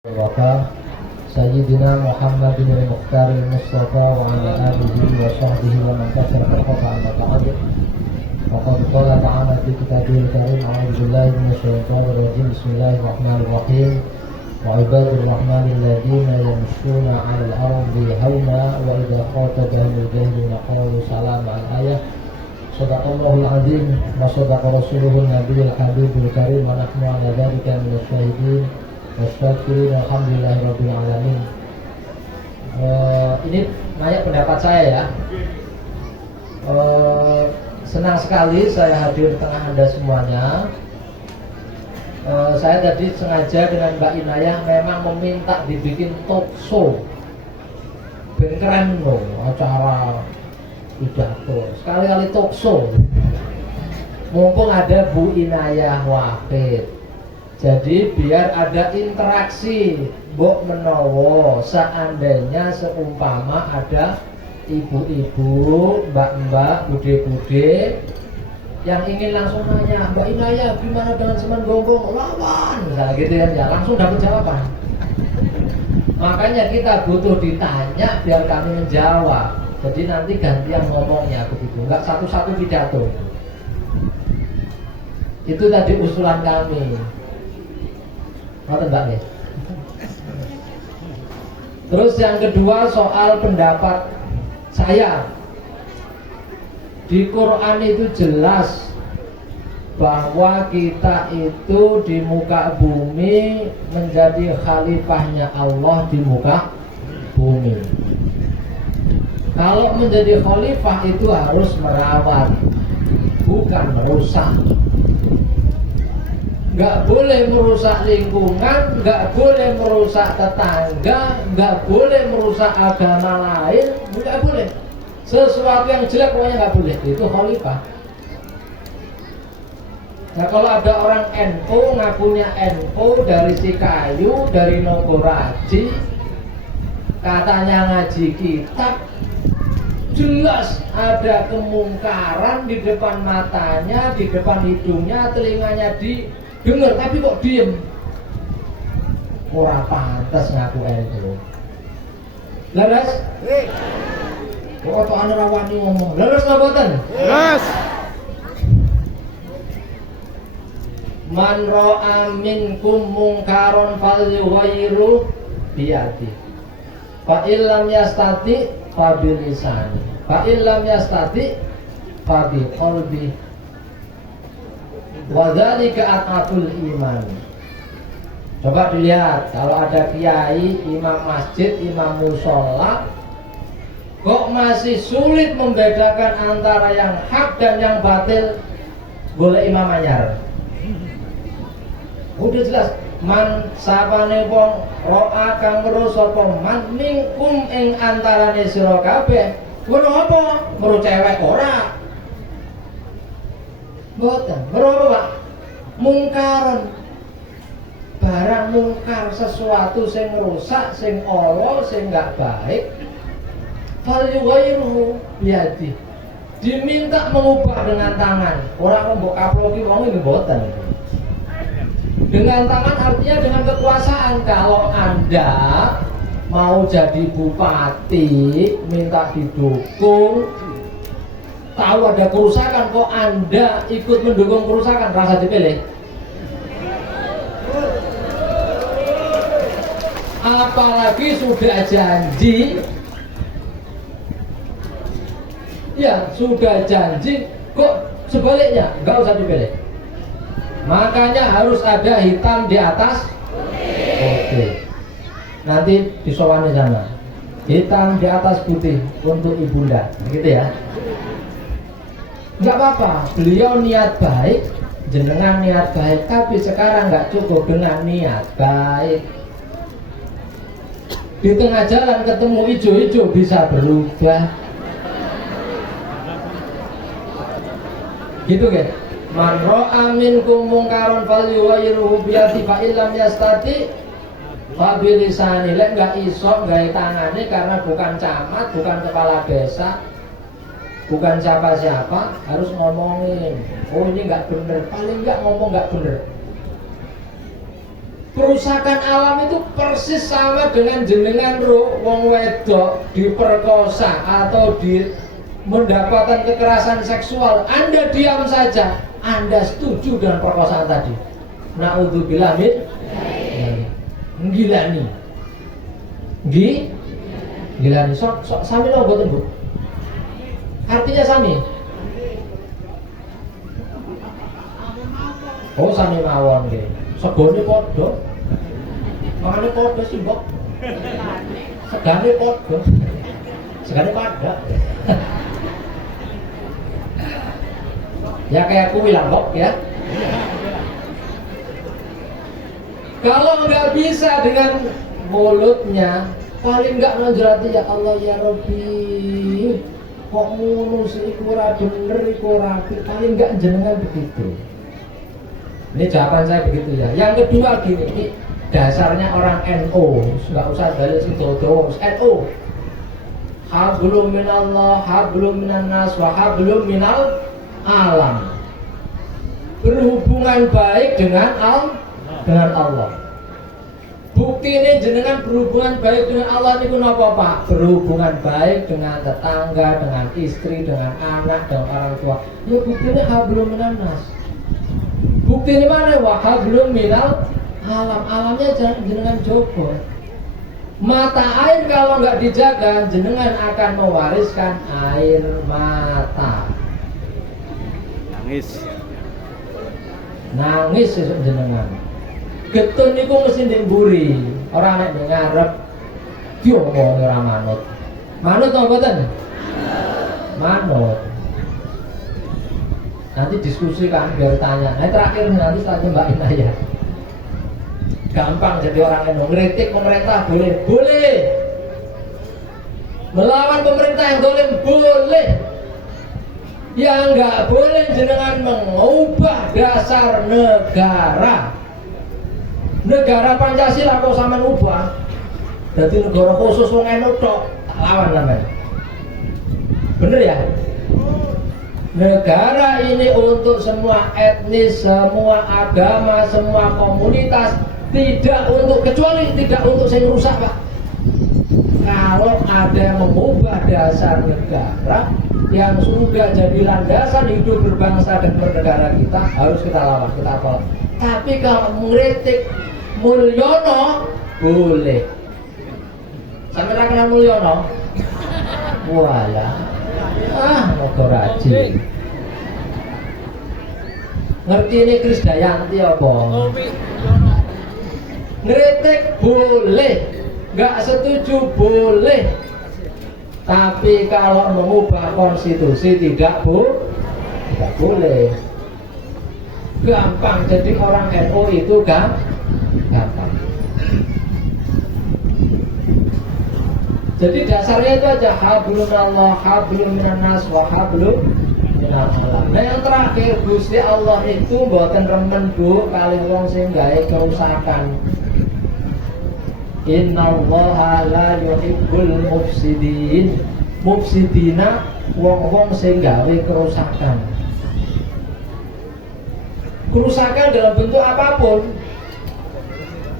Waka Sayyidina Muhammadin al-Mukhtar al-Mustafa wa ala alihi wa sahbihi wa man tabi'ahu amma ba'd. Faqad qala ta'ala fi kitabihil karim a'udzu billahi minasyaitonir rajim. Bismillahirrahmanirrahim. Wa ibadur rahmanil ladzina yamshuna 'alal ardi hauna wa idza khatabahumul jahiluna qalu salaman. Ayah. Shadaqallahul azim wa shadaqa rasuluhun nabiyil habibul karim wa nahnu 'ala dzalika minasyahidin. Wassalamualaikum warahmatullahi wabarakatuh. Ini banyak pendapat saya ya. Senang sekali saya hadir di tengah Anda semuanya. Saya tadi sengaja dengan Mbak Inayah memang meminta dibikin talk show. Ben keren loh acara pidato. Sekali-kali talk show. Mumpung ada Bu Inayah Wahid. Jadi biar ada interaksi, mbok menowo. Seandainya seumpama ada ibu-ibu, mbak-mbak, bude-bude yang ingin langsung nanya, Mbak Inayah gimana dengan semen gonggong lawan, misalnya gitu ya, langsung dapat jawaban. Makanya kita butuh ditanya biar kami menjawab. Jadi nanti gantian ngomongnya begitu, nggak satu-satu pidato. Itu tadi usulan kami. Mbak. Terus yang kedua soal pendapat saya. Di Quran itu jelas bahwa kita itu di muka bumi menjadi khalifahnya Allah di muka bumi. Kalau menjadi khalifah itu harus merawat, bukan merusak. Nggak boleh merusak lingkungan, nggak boleh merusak tetangga, nggak boleh merusak agama lain, nggak boleh. Sesuatu yang jelek pokoknya nggak boleh. Itu khalifah. Nah kalau ada orang NU, ngakunya NU dari Sikayu, dari Nogoraji, katanya ngaji kitab, jelas ada kemungkaran di depan matanya, di depan hidungnya, telinganya dengar tapi kok diem. Ora pantas ngaku NU. Leres? Kok ana ora wani ngomong. Leres napa mboten? Leres. Man ra'a minkum mungkaron falyughayyiru biyadi. Fa illam yastati fa bilisani. Fa illam yastati fa bi qalbi. Wadzalika at'atul iman. Coba dilihat kalau ada kiai, imam masjid, imam mushola, kok masih sulit membedakan antara yang hak dan yang batil, boleh imam anyar. Udah jelas, man sapane wong ro'a kang weruh sapa man mingkum ing antarane sira kabeh. Weruh apa? Weruh cewek ora. Boten, berapa Pak? Mungkaron. Barang mungkar sesuatu sing rusak, sing ala, sing enggak baik. Falyughayyiru biyadi. Diminta mengubah dengan tangan. Orang mbok kaploki wong iki boten. Dengan tangan artinya dengan kekuasaan. Kalau Anda mau jadi bupati, minta didukung, tahu ada kerusakan kok Anda ikut mendukung kerusakan, rasa dipilih. Apalagi sudah janji, ya sudah janji kok sebaliknya nggak usah dipilih. Makanya harus ada hitam di atas putih. Nanti disowan di sana, hitam di atas putih untuk ibunda, gitu ya. Nggak apa-apa, beliau niat baik, jenengan niat baik, tapi sekarang nggak cukup dengan niat baik. Di tengah jalan ketemu hijau-hijau bisa berubah. Gitu kan? Man ra'a minkum mungkaron falyughayyiruhu biyadihi fa illam yastati fa bilisani. Lek nggak iso nggawe tangane karena bukan camat, bukan kepala desa, bukan siapa-siapa, harus ngomongin. Oh ini nggak bener, paling nggak ngomong nggak bener. Kerusakan alam itu persis sama dengan jenengan wong wedok diperkosa atau mendapatkan kekerasan seksual. Anda diam saja, Anda setuju dengan perkosaan tadi. Naudzubillah min gilani. Gilani. Sok sami lho mboten, Bu? Artinya sami. Oh, sami mawon nggih. Segone padha. Makane padha sih, Mbok. Segane padha. Segane padha. Ya kayak aku bilang, Mbok, ya. Kalau nggak bisa dengan mulutnya, paling nggak ngejerati ya Allah ya Rabbi, kok ngono sih iku ora bener iku ora apik, paling nggak jenengan begitu. Ini jawaban saya begitu ya. Yang kedua gini, ini dasarnya orang NO, nggak usah dalil sidodo, NO. Hablum minallah, hablum minannas, wa hablum minal alam. Berhubungan baik dengan Allah. Bukti ini jenengan berhubungan baik dengan Allah ini kenapa Pak? Berhubungan baik dengan tetangga, dengan istri, dengan anak, dengan orang tua. Ya buktinya hablum minannas. Bukti ini mana? Wa hablum minal alam. Alamnya jenengan jogo. Mata air kalau nggak dijaga, jenengan akan mewariskan air mata. Nangis jenengan. Getun niku mesti ndek mburi, ora nek ndek ngarep diomong ora manut. Manut apa mboten? Manut. Nanti diskusi kan biar tanya. Nah terakhir nanti tanya Mbak Inaya. Gampang jadi orang yang ngeritik pemerintah boleh, boleh. Melawan pemerintah yang zalim boleh. Yang nggak boleh jenengan mengubah dasar negara. Negara Pancasila kok sampean ubah. Dadi negara khusus wong NU tok, tak lawan sampean. Bener ya? Negara ini untuk semua etnis, semua agama, semua komunitas, tidak untuk kecuali tidak untuk saya rusak, Pak. Kalau ada yang mengubah dasar negara yang sudah jadi landasan hidup berbangsa dan bernegara kita, harus kita lawan, kita tolak. Tapi kalau mengkritik Mulyono boleh. Sampai tak kenal Mulyono? Walah. Moga rajin. Ngerti ini Krisdayanti apa? Ngeritik boleh, nggak setuju boleh. Tapi kalau mengubah konstitusi tidak boleh. Gampang jadi orang NU itu gampang. Jadi dasarnya itu aja hablunallah, hablum minannas, wa hablum minal alam. Nah yang terakhir Gusti Allah itu mboten remen Bu kali wong sing gawe kerusakan. Innallaha la yuhibbul mufsidin. Mufsidina wong-wong sing gawe kerusakan. Kerusakan dalam bentuk apapun.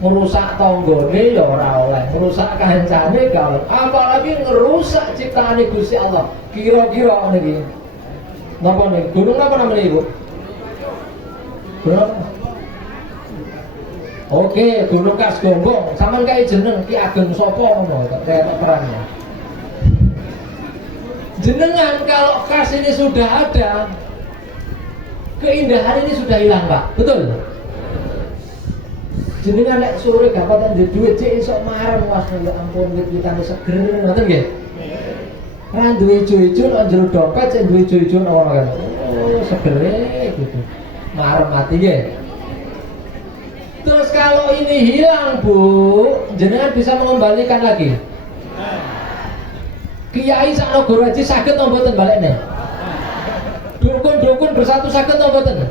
Merusak tonggone ya ora oleh, merusak kancane gak, apalagi ngerusak ciptaane Gusti Allah. Kira-kira niki. Napa nih? Gunung apa namanya Ibu? Gunung. Oke, Gunung Kasgonggong. Sampeyan kae jeneng Ki Ageng sapa ngono, kayak perannya. Jenengan kalau kas ini sudah ada, keindahan ini sudah hilang, Pak. Betul? Jenengan lek sore gapatan duwe duit cek iso marem was ya ampun wit-witane seger ngoten nggih. Ra duwe ijo-ijo nang jero dompet cek duwe ijo-ijo ono kan. Oh, segere gitu. Marem mati nggih. Terus kalau ini hilang, Bu, jenengan bisa mengembalikan lagi. Kiai sak negara haji saged to mboten balekne? Dukun-dukun bersatu saged to mboten?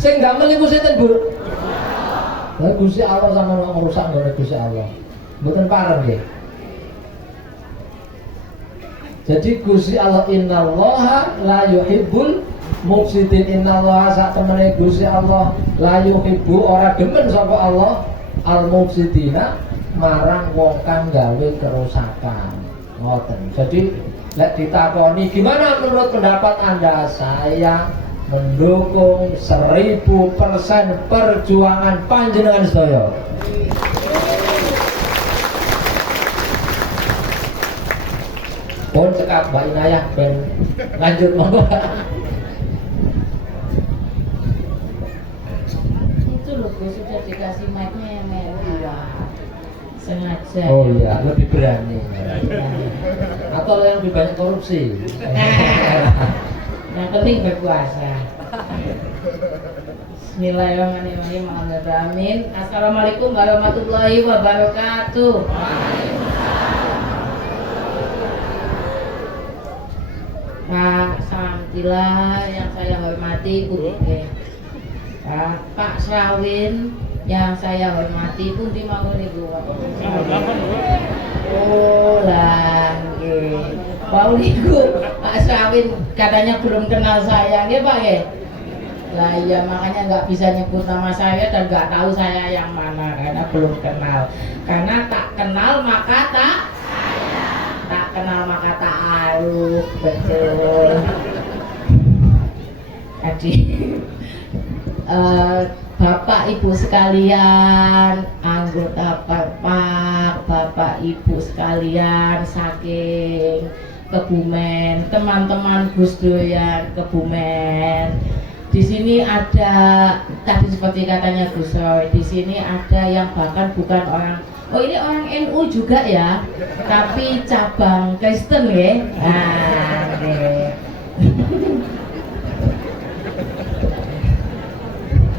Sing damel iku sinten, Bu? Lah Gusti Allah sama ngerusak ngene Gusti Allah. Mboten pareng nggih. Jadi Gusti Allah innallaha la yuhibbul mufsidin innallaha sak temene Gusti Allah la yuhibbu ora demen sapa Allah al mufsidina marang wong kang gawe kerusakan. Ngoten. Jadi lek ditakoni gimana menurut pendapat Anda, saya mendukung 1000% perjuangan panjenengan sedaya. Pun cekap Mbak Inayah ben lanjut monggo. Itu loh, sudah dikasih mic-nya yang merah. Sengaja. Oh iya, lebih berani. Atau yang lebih banyak korupsi. Yang penting berpuasa. Bismillahirrahmanirrahim. Amin. Assalamualaikum warahmatullahi wabarakatuh. Pak Samtila yang saya hormati, Pak Srawin yang saya hormati, pun dimawon niku. Oh lah, nggih. Bau niku Pak Srawin katanya belum kenal saya, nggih Pak nggih. Lah iya makanya nggak bisa nyebut nama saya dan nggak tahu saya yang mana karena belum kenal. Karena tak kenal maka tak kenal maka tak aruf, betul. Jadi Bapak Ibu sekalian, anggota Parpak, Bapak Ibu sekalian saking Kebumen, teman-teman Gus Doyan Kebumen. Di sini ada, tadi seperti katanya Gus Roy, di sini ada yang bahkan bukan orang, oh ini orang NU juga ya, tapi cabang Kristen ya. Nah,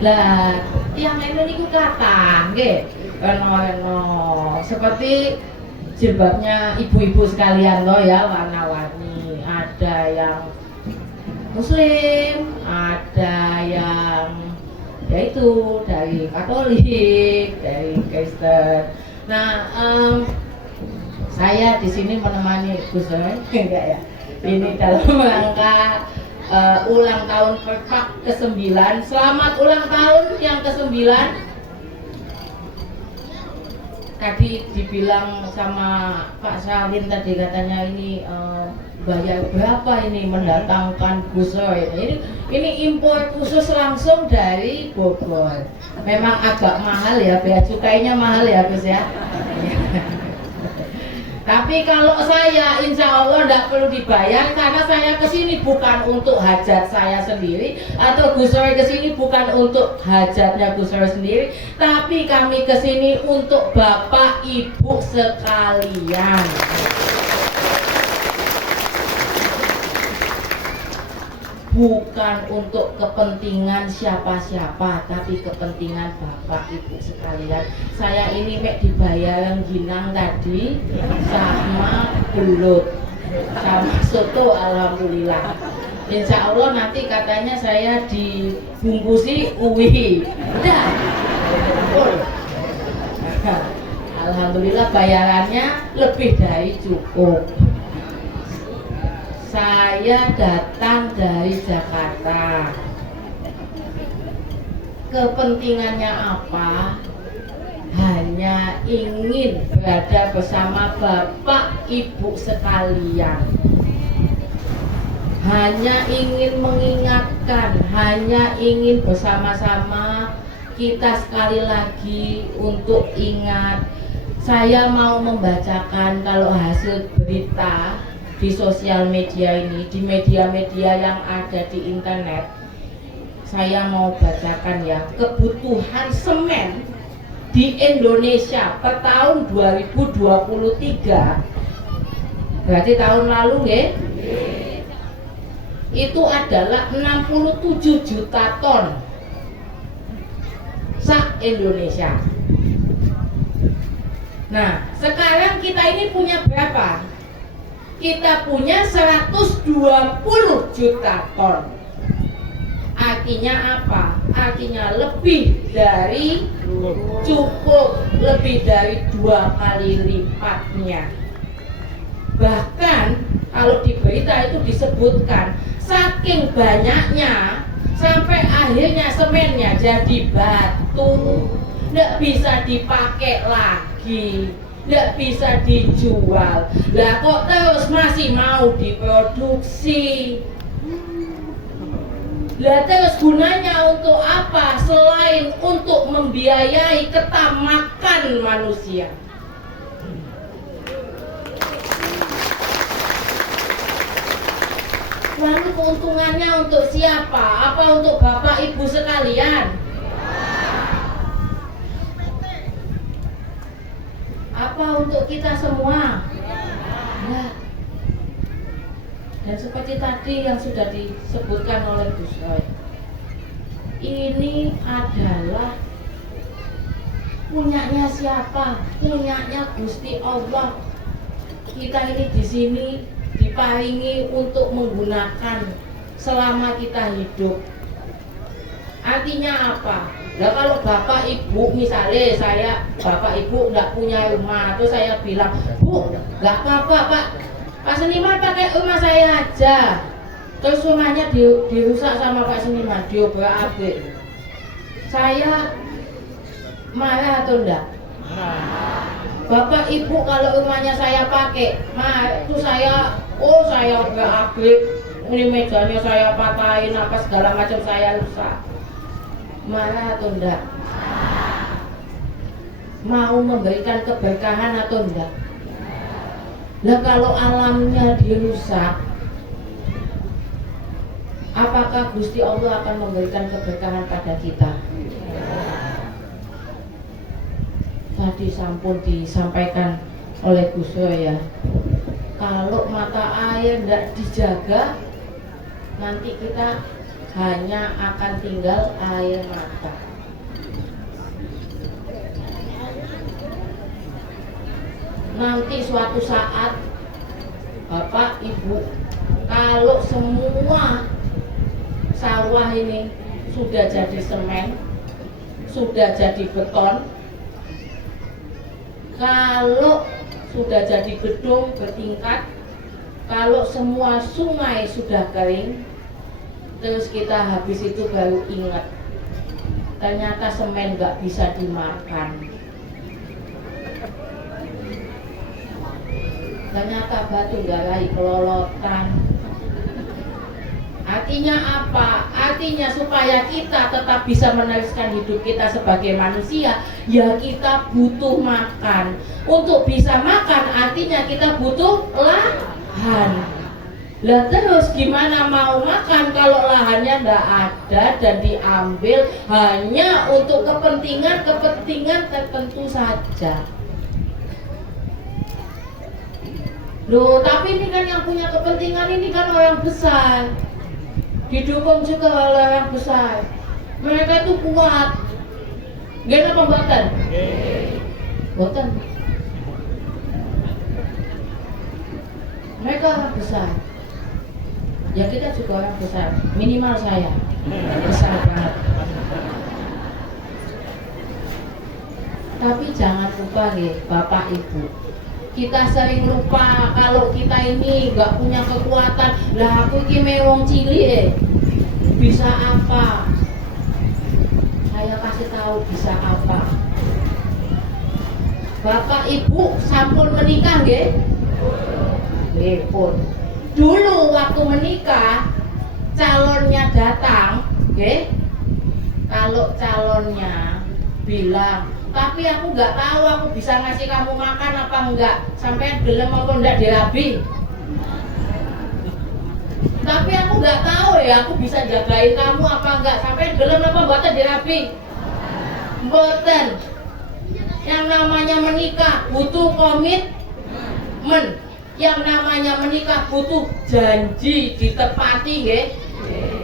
lah, yang NU niku kata, nggih, eno seperti jilbabnya ibu-ibu sekalian loh ya, warna-warni. Ada yang Muslim, ada yang yaitu dari Katolik, dari Kristen. Nah, saya di sini menemani Gus Roy, enggak ya? Ini dalam rangka ulang tahun Perpak ke-9. Selamat ulang tahun yang ke-9. Tadi dibilang sama Pak Salin tadi katanya ini bayar berapa ini mendatangkan Gus Roy. Ini impor khusus langsung dari Bogor. Memang agak mahal ya, bea cukainya mahal ya Gus ya. Tapi kalau saya insya Allah tidak perlu dibayar karena saya kesini bukan untuk hajat saya sendiri atau Gus Roy kesini bukan untuk hajatnya Gus Roy sendiri, tapi kami kesini untuk Bapak Ibu sekalian. Bukan untuk kepentingan siapa-siapa, tapi kepentingan Bapak Ibu sekalian. Saya ini mek dibayar ginang tadi sama belut, sama soto, alhamdulillah. Insya Allah nanti katanya saya dibungkusi uwi. Udah. Alhamdulillah bayarannya lebih dari cukup. Saya datang dari Jakarta. Kepentingannya apa? Hanya ingin berada bersama Bapak Ibu sekalian. Hanya ingin mengingatkan, hanya ingin bersama-sama kita sekali lagi untuk ingat. Saya mau membacakan kalau hasil berita di sosial media ini, di media-media yang ada di internet, saya mau bacakan ya, kebutuhan semen di Indonesia per tahun 2023, berarti tahun lalu nggih, itu adalah 67 juta ton sak Indonesia. Nah, sekarang kita ini punya berapa? Kita punya 120 juta ton. Artinya apa? Artinya lebih dari cukup, lebih dari 2 kali lipatnya. Bahkan kalau di berita itu disebutkan Saking banyaknya sampai akhirnya semennya jadi batu, nggak bisa dipakai lagi, nggak bisa dijual. Lah kok terus masih mau diproduksi? Lah terus gunanya untuk apa selain untuk membiayai ketamakan manusia? Lalu keuntungannya untuk siapa? Apa untuk Bapak Ibu sekalian? Apa untuk kita semua? Ya. Dan seperti tadi yang sudah disebutkan oleh Gus Roy, ini adalah punyanya siapa? Punyanya Gusti Allah. Kita ini di sini diparingi untuk menggunakan selama kita hidup. Artinya apa? Nah kalau Bapak Ibu, misalnya saya Bapak Ibu nggak punya rumah, terus saya bilang, Bu, nggak apa-apa Pak Seniman pakai rumah saya aja. Terus rumahnya dirusak sama Pak Seniman, diobrak-abrik. Saya marah atau enggak? Bapak Ibu kalau rumahnya saya pakai, itu saya obrak-abrik, ini mejanya saya patahin, apa segala macam saya rusak. Marah atau enggak? Mau memberikan keberkahan atau enggak? Nah kalau alamnya dirusak, apakah Gusti Allah akan memberikan keberkahan pada kita? Tadi sampun disampaikan oleh Gus Roy ya, kalau mata air tidak dijaga, nanti kita hanya akan tinggal air mata. Nanti suatu saat Bapak Ibu, kalau semua sawah ini sudah jadi semen, sudah jadi beton, kalau sudah jadi gedung bertingkat, kalau semua sungai sudah kering, terus kita habis itu baru ingat ternyata semen nggak bisa dimakan, ternyata batu garai kelolotan. Artinya apa? Artinya supaya kita tetap bisa meneruskan hidup kita sebagai manusia, ya kita butuh makan. Untuk bisa makan artinya kita butuh lahan. Lah terus gimana mau makan kalau lahannya nggak ada dan diambil hanya untuk kepentingan tertentu saja. Loh, tapi ini kan yang punya kepentingan ini kan orang besar, didukung juga oleh orang besar. Mereka itu kuat. Gak apa mboten? Mboten. Mereka orang besar. Ya kita juga orang besar. Minimal saya besar banget. Tapi jangan lupa nih Bapak Ibu, kita sering lupa kalau kita ini nggak punya kekuatan. Lah aku ini mewong cilik bisa apa? Saya kasih tahu bisa apa. Bapak Ibu sampun menikah nggih? Nggih pun. Dulu waktu menikah calonnya datang, nggih. Kalau calonnya bilang, tapi aku nggak tahu aku bisa ngasih kamu makan apa enggak, sampai gelem apa enggak dirabi. Tapi aku nggak tahu ya aku bisa jagain kamu apa enggak, sampai gelem apa mboten dirabi. Mboten. Yang namanya menikah butuh komitmen. Yang namanya menikah butuh janji ditepati nggih.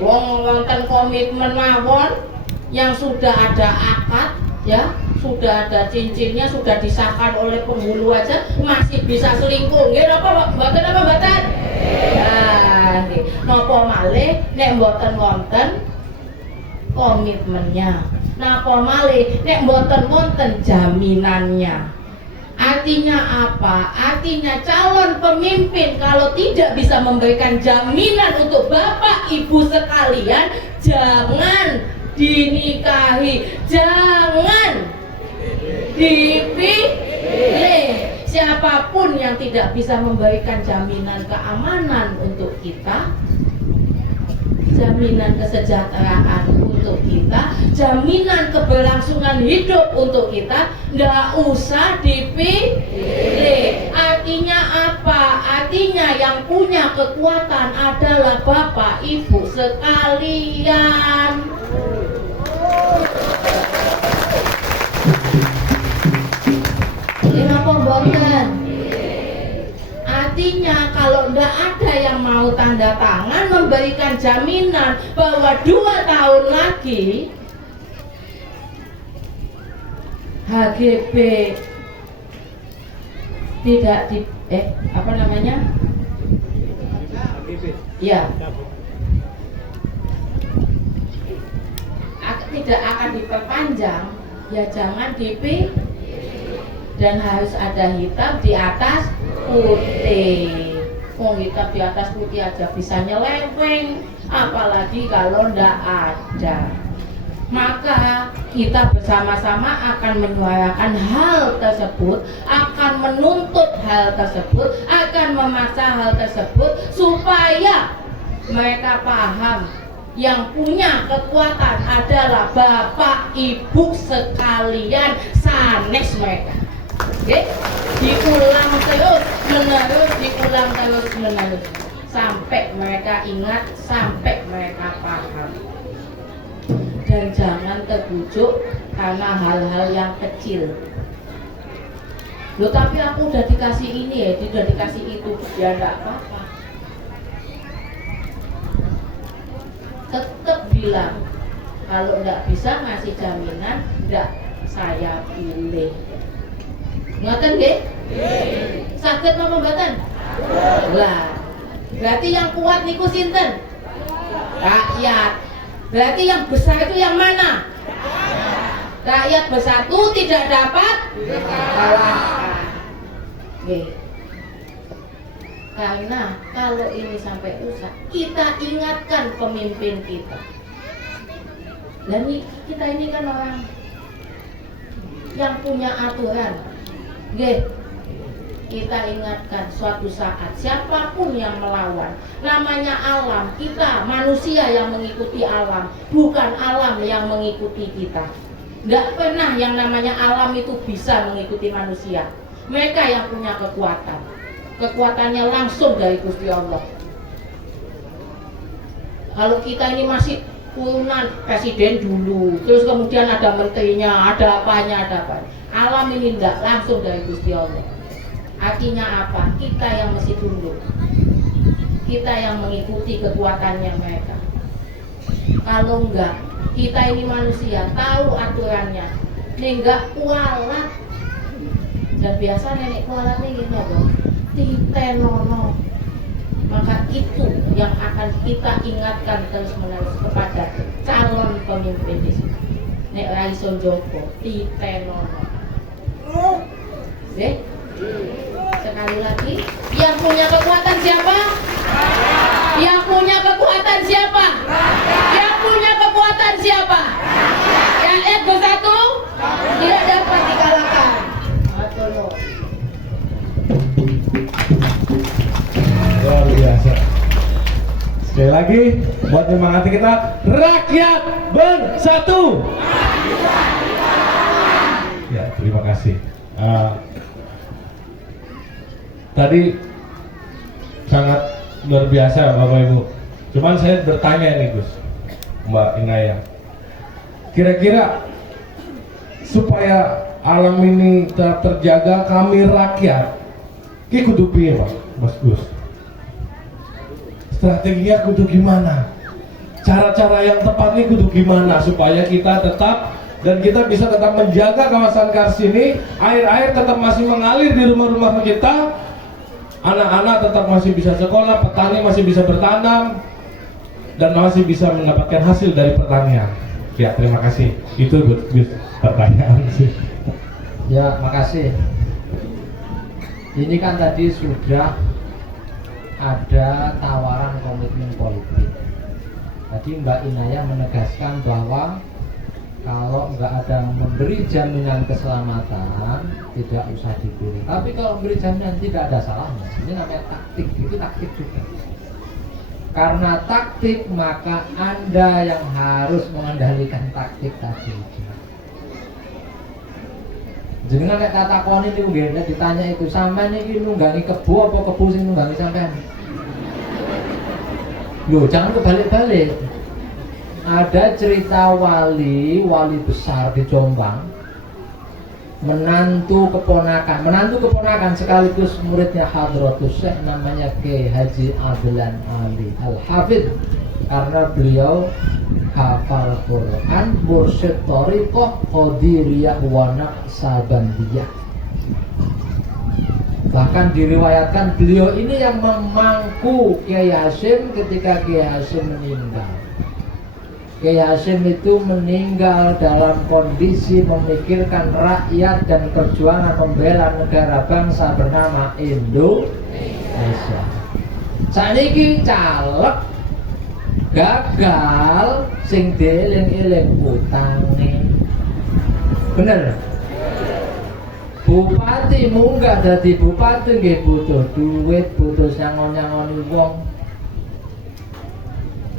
Wong wonten komitmen mawon yang sudah ada akad ya, sudah ada cincinnya, sudah disahkan oleh penghulu aja masih bisa selingkuh nggih napa mboten apa mboten? Nah, nggih. Napa malih nek mboten wonten komitmennya. Napa malih nek mboten wonten jaminannya. Artinya apa? Artinya calon pemimpin kalau tidak bisa memberikan jaminan untuk Bapak Ibu sekalian, jangan dinikahi, jangan dipilih. Siapapun yang tidak bisa memberikan jaminan keamanan untuk kita, jaminan kesejahteraan untuk kita, jaminan keberlangsungan hidup untuk kita, nggak usah dipilih. Artinya apa? Artinya yang punya kekuatan adalah Bapak Ibu sekalian. Kenapa boten? Artinya kalau tidak ada yang mau tanda tangan memberikan jaminan bahwa 2 tahun lagi HGB tidak di apa namanya? Ya. Tidak akan diperpanjang, ya jangan dipilih. Dan harus ada hitam di atas putih. Hitam di atas putih aja bisa nyeleweng, apalagi kalau ndak ada. Maka kita bersama-sama akan menyuarakan hal tersebut, akan menuntut hal tersebut, akan memaksa hal tersebut supaya mereka paham yang punya kekuatan adalah Bapak Ibu sekalian, sanes mereka. Oke, diulang terus menerus, diulang terus menerus sampai mereka ingat, sampai mereka paham. Dan jangan terbujuk karena hal-hal yang kecil. Loh, tapi aku udah dikasih ini ya, udah dikasih itu, ya enggak apa-apa. Tetap bilang kalau enggak bisa ngasih jaminan, enggak saya pilih. Ngoten nggih? Saged napa mboten? Lah, berarti yang kuat niku sinten? Rakyat. Berarti yang besar itu yang mana? Rakyat bersatu tidak dapat kalahkan. Nggih. Karena kalau ini sampai rusak, kita ingatkan pemimpin kita. Dan kita ini kan orang yang punya aturan. Nggih, kita ingatkan suatu saat siapapun yang melawan, namanya alam, kita manusia yang mengikuti alam, bukan alam yang mengikuti kita. Nggak pernah yang namanya alam itu bisa mengikuti manusia. Mereka yang punya kekuatan, kekuatannya langsung dari Gusti Allah. Kalau kita ini masih turunan presiden dulu, terus kemudian ada menterinya, ada apanya, ada apa. Alam ini enggak, langsung dari Gusti Allah. Artinya apa? Kita yang mesti tunduk, kita yang mengikuti kekuatannya mereka. Kalau enggak, kita ini manusia, tahu aturannya, ini enggak kualat. Dan biasa nenek kualat ini gini apa? Titenono. Maka itu yang akan kita ingatkan terus-menerus kepada calon pemimpin di sini. Nek Raison Joko, titenono. Deh, sekali lagi, yang punya kekuatan siapa? Yang punya kekuatan siapa? Yang punya kekuatan siapa? Rakyat bersatu tidak dapat dikalahkan. Atau luar biasa. Sekali lagi buat menyemangati kita, rakyat bersatu. Ya, terima kasih. Tadi sangat luar biasa Bapak Ibu. Cuman saya bertanya nih Gus, Mbak Inaya, kira-kira supaya alam ini tetap terjaga, kami rakyat ki kudu piye Mas Gus? Strateginya kudu gimana? Cara-cara yang tepat ini kudu gimana supaya kita tetap dan kita bisa tetap menjaga kawasan Kars ini, air-air tetap masih mengalir di rumah-rumah kita, anak-anak tetap masih bisa sekolah, petani masih bisa bertanam dan masih bisa mendapatkan hasil dari pertanian. Ya, terima kasih. Itu Gus pertanyaan sih. Ya, makasih. Ini kan tadi sudah ada tawaran komitmen politik. Tadi Mbak Inayah menegaskan bahwa kalau nggak ada memberi jaminan keselamatan, tidak usah dipilih. Tapi kalau memberi jaminan tidak ada salahnya. Ini namanya taktik, itu taktik juga. Karena taktik, maka Anda yang harus mengendalikan taktik tadi. Jenengan nek tatakoni niku nggih ditanya itu sampean iki nunggangi kebo apa kebo sing nunggangi sampean? Loh, jangan kebalik-balik. Ada cerita wali besar di Jombang, menantu keponakan sekaligus muridnya Hadratus Syekh, namanya Kiai Haji Adlan Ali Al-Hafidh, karena beliau hafal Quran, mursyid thariqah qadiriyah wa naqsabandiyah. Bahkan diriwayatkan beliau ini yang memangku Kiai Hasyim ketika Kiai Hasyim meninggal. Kiai Hasyim itu meninggal dalam kondisi memikirkan rakyat dan perjuangan membela negara bangsa bernama Indonesia. Saniki caleg gagal sing dieling-eling utange. Bener? Bupati munggah dadi bupati nggih butuh duit, butuh nyangon-nyangoni wong.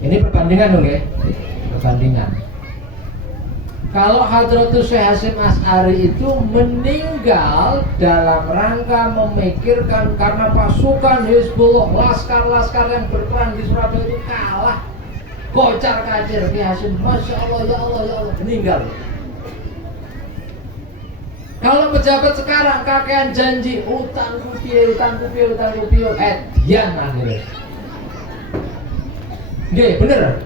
Ini perbandingan dong nggih. Perbandingan. Kalau Hadratus Syekh Hasyim Asy'ari itu meninggal dalam rangka memikirkan karena pasukan Hizbullah, laskar-laskar yang berperang di Surabaya itu kalah, kocar kacir. Kiai Hasyim, masya Allah, ya Allah, ya Allah, meninggal. Kalau pejabat sekarang kakean janji utang rupiah, dian akhirnya. Nggih, bener.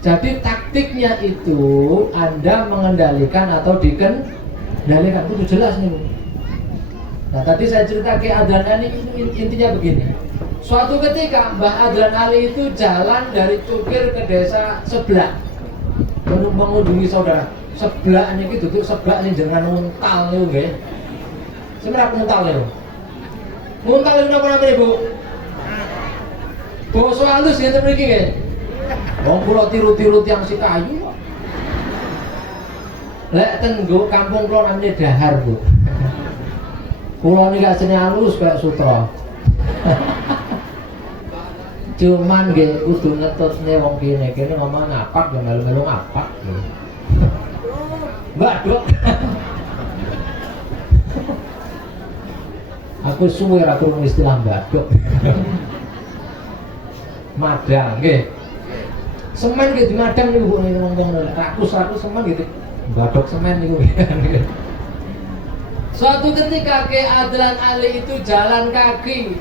Jadi taktiknya itu Anda mengendalikan atau dikendalikan, itu jelas nih. Nah tadi saya cerita ke Adlan Ali intinya begini. Suatu ketika Mbah Adlan Ali itu jalan dari Cukir ke desa sebelah mengunjungi saudara. Sebelahnya itu duduk sebelah ini jangan nguntal nih, nggih. Sebenarnya nguntal nih. Nguntal itu apa Ibu? Basa halus ngene mriki nggih. Wong kula tiru-tiru tiyang si kayu kok. Lek ten nggo kampung kula namine dahar, Bu. Kula niki asline halus kayak sutra. Cuman nggih kudu ngetutne wong kene ngomong ngapak ya melu-melu ngapak. Mbak Dok. Aku suwe ra krungu istilah Mbak Dok. Madang nggih. Semen gitu madang niku Bu ngomong rakus-rakus semen gitu. Mbadok semen niku. Suatu ketika Kiai Adlan Ali itu jalan kaki.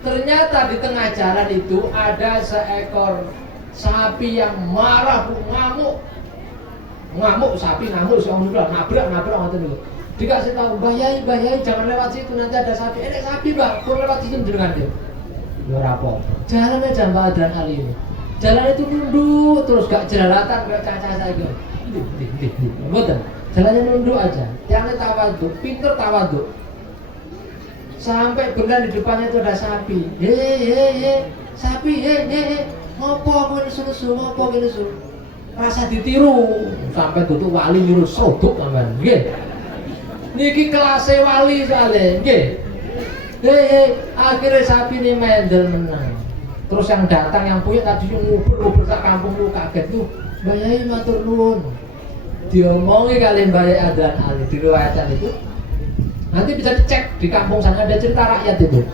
Ternyata di tengah jalan itu ada seekor sapi yang marah, Bu, ngamuk. Ngamuk sapi, ngamuk nabrak ngoten niku. Dikasih tahu, Mbah Yai jangan lewat situ, nanti ada sapi. Enek sapi, Mbak, pun lewat situ jenengan dia. Ya rapo. Jalan aja Mbah Adlan Ali ini. Jalan itu nunduk terus gak jelalatan kayak caca saya gitu. Betul. Jalannya nunduk aja. Tiangnya tawaduk, pinter tawaduk. Sampai benar di depannya itu ada sapi. Sapi, ngopo aku ini susu, ngopo ini susu. Rasa ditiru. Sampai duduk wali nyuruh sodok sampean. Nggih. Niki kelasé wali soalnya, nggih. Akhirnya sapi ini mendel menang. Terus yang datang yang punya tadi ngubur sak kampung lu kaget tuh. Mbah Yai matur nuwun. Diomongi kali Mbah Yai Adlan Ali di riwayatan itu. Nanti bisa dicek di kampung sana ada cerita rakyat itu.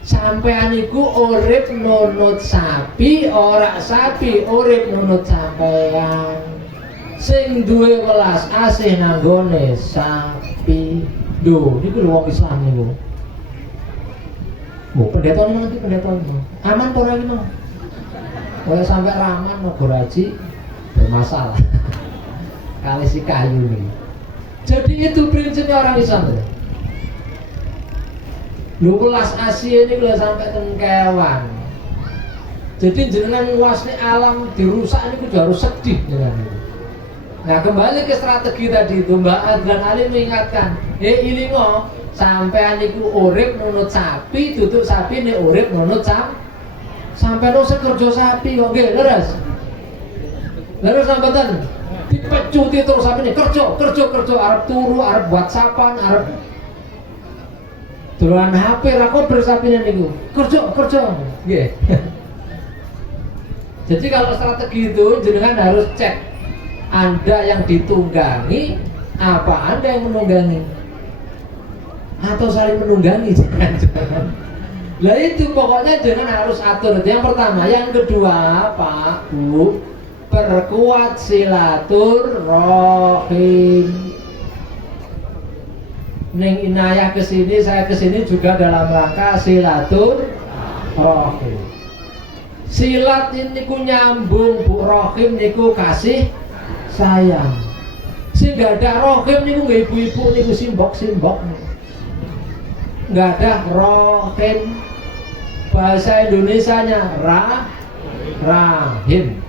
Sampean iku urip nunut sapi, ora sapi urip nunut sampean. Sing duwe welas asih nanggone sapi. Duh, niku lho wong Islam niku. Bu, pendeta ini nanti pendeta ini aman tuh lagi no. Kalau sampai raman no Goraji bermasalah. Kali si kayu nih. Jadi itu prinsipnya orang Islam tuh. Lu kelas Asia ini kalau sampai tengkewan. Jadi jenengan nguasni alam dirusak ini kudu harus sedih dengan itu. Nah kembali ke strategi tadi itu Mbak Adlan Ali mengingatkan, ilingo sampean niku urip nunut sapi, tutuk sapi nih urip nunut sampai lo kerja sapi kok nggih leres. Leres sampean dipecuti terus sapi nih kerja arep turu, arep buat sapan, arep dolanan HP ra kok bersapine niku. Kerja nggih. Jadi kalau strategi itu jenengan harus cek Anda yang ditunggangi apa Anda yang menunggangi atau saling menunggangi jangan. Lah itu pokoknya jangan harus atur. Itu yang pertama. Yang kedua Pak Bu, perkuat silaturahim. Neng Inayah kesini, saya kesini juga dalam rangka silaturahim. Silat ini ku nyambung Bu, rohim niku kasih sayang. Sehingga ada rohim niku nggak ibu-ibu niku simbok. Nggak ada rohim. Bahasa Indonesianya rahim.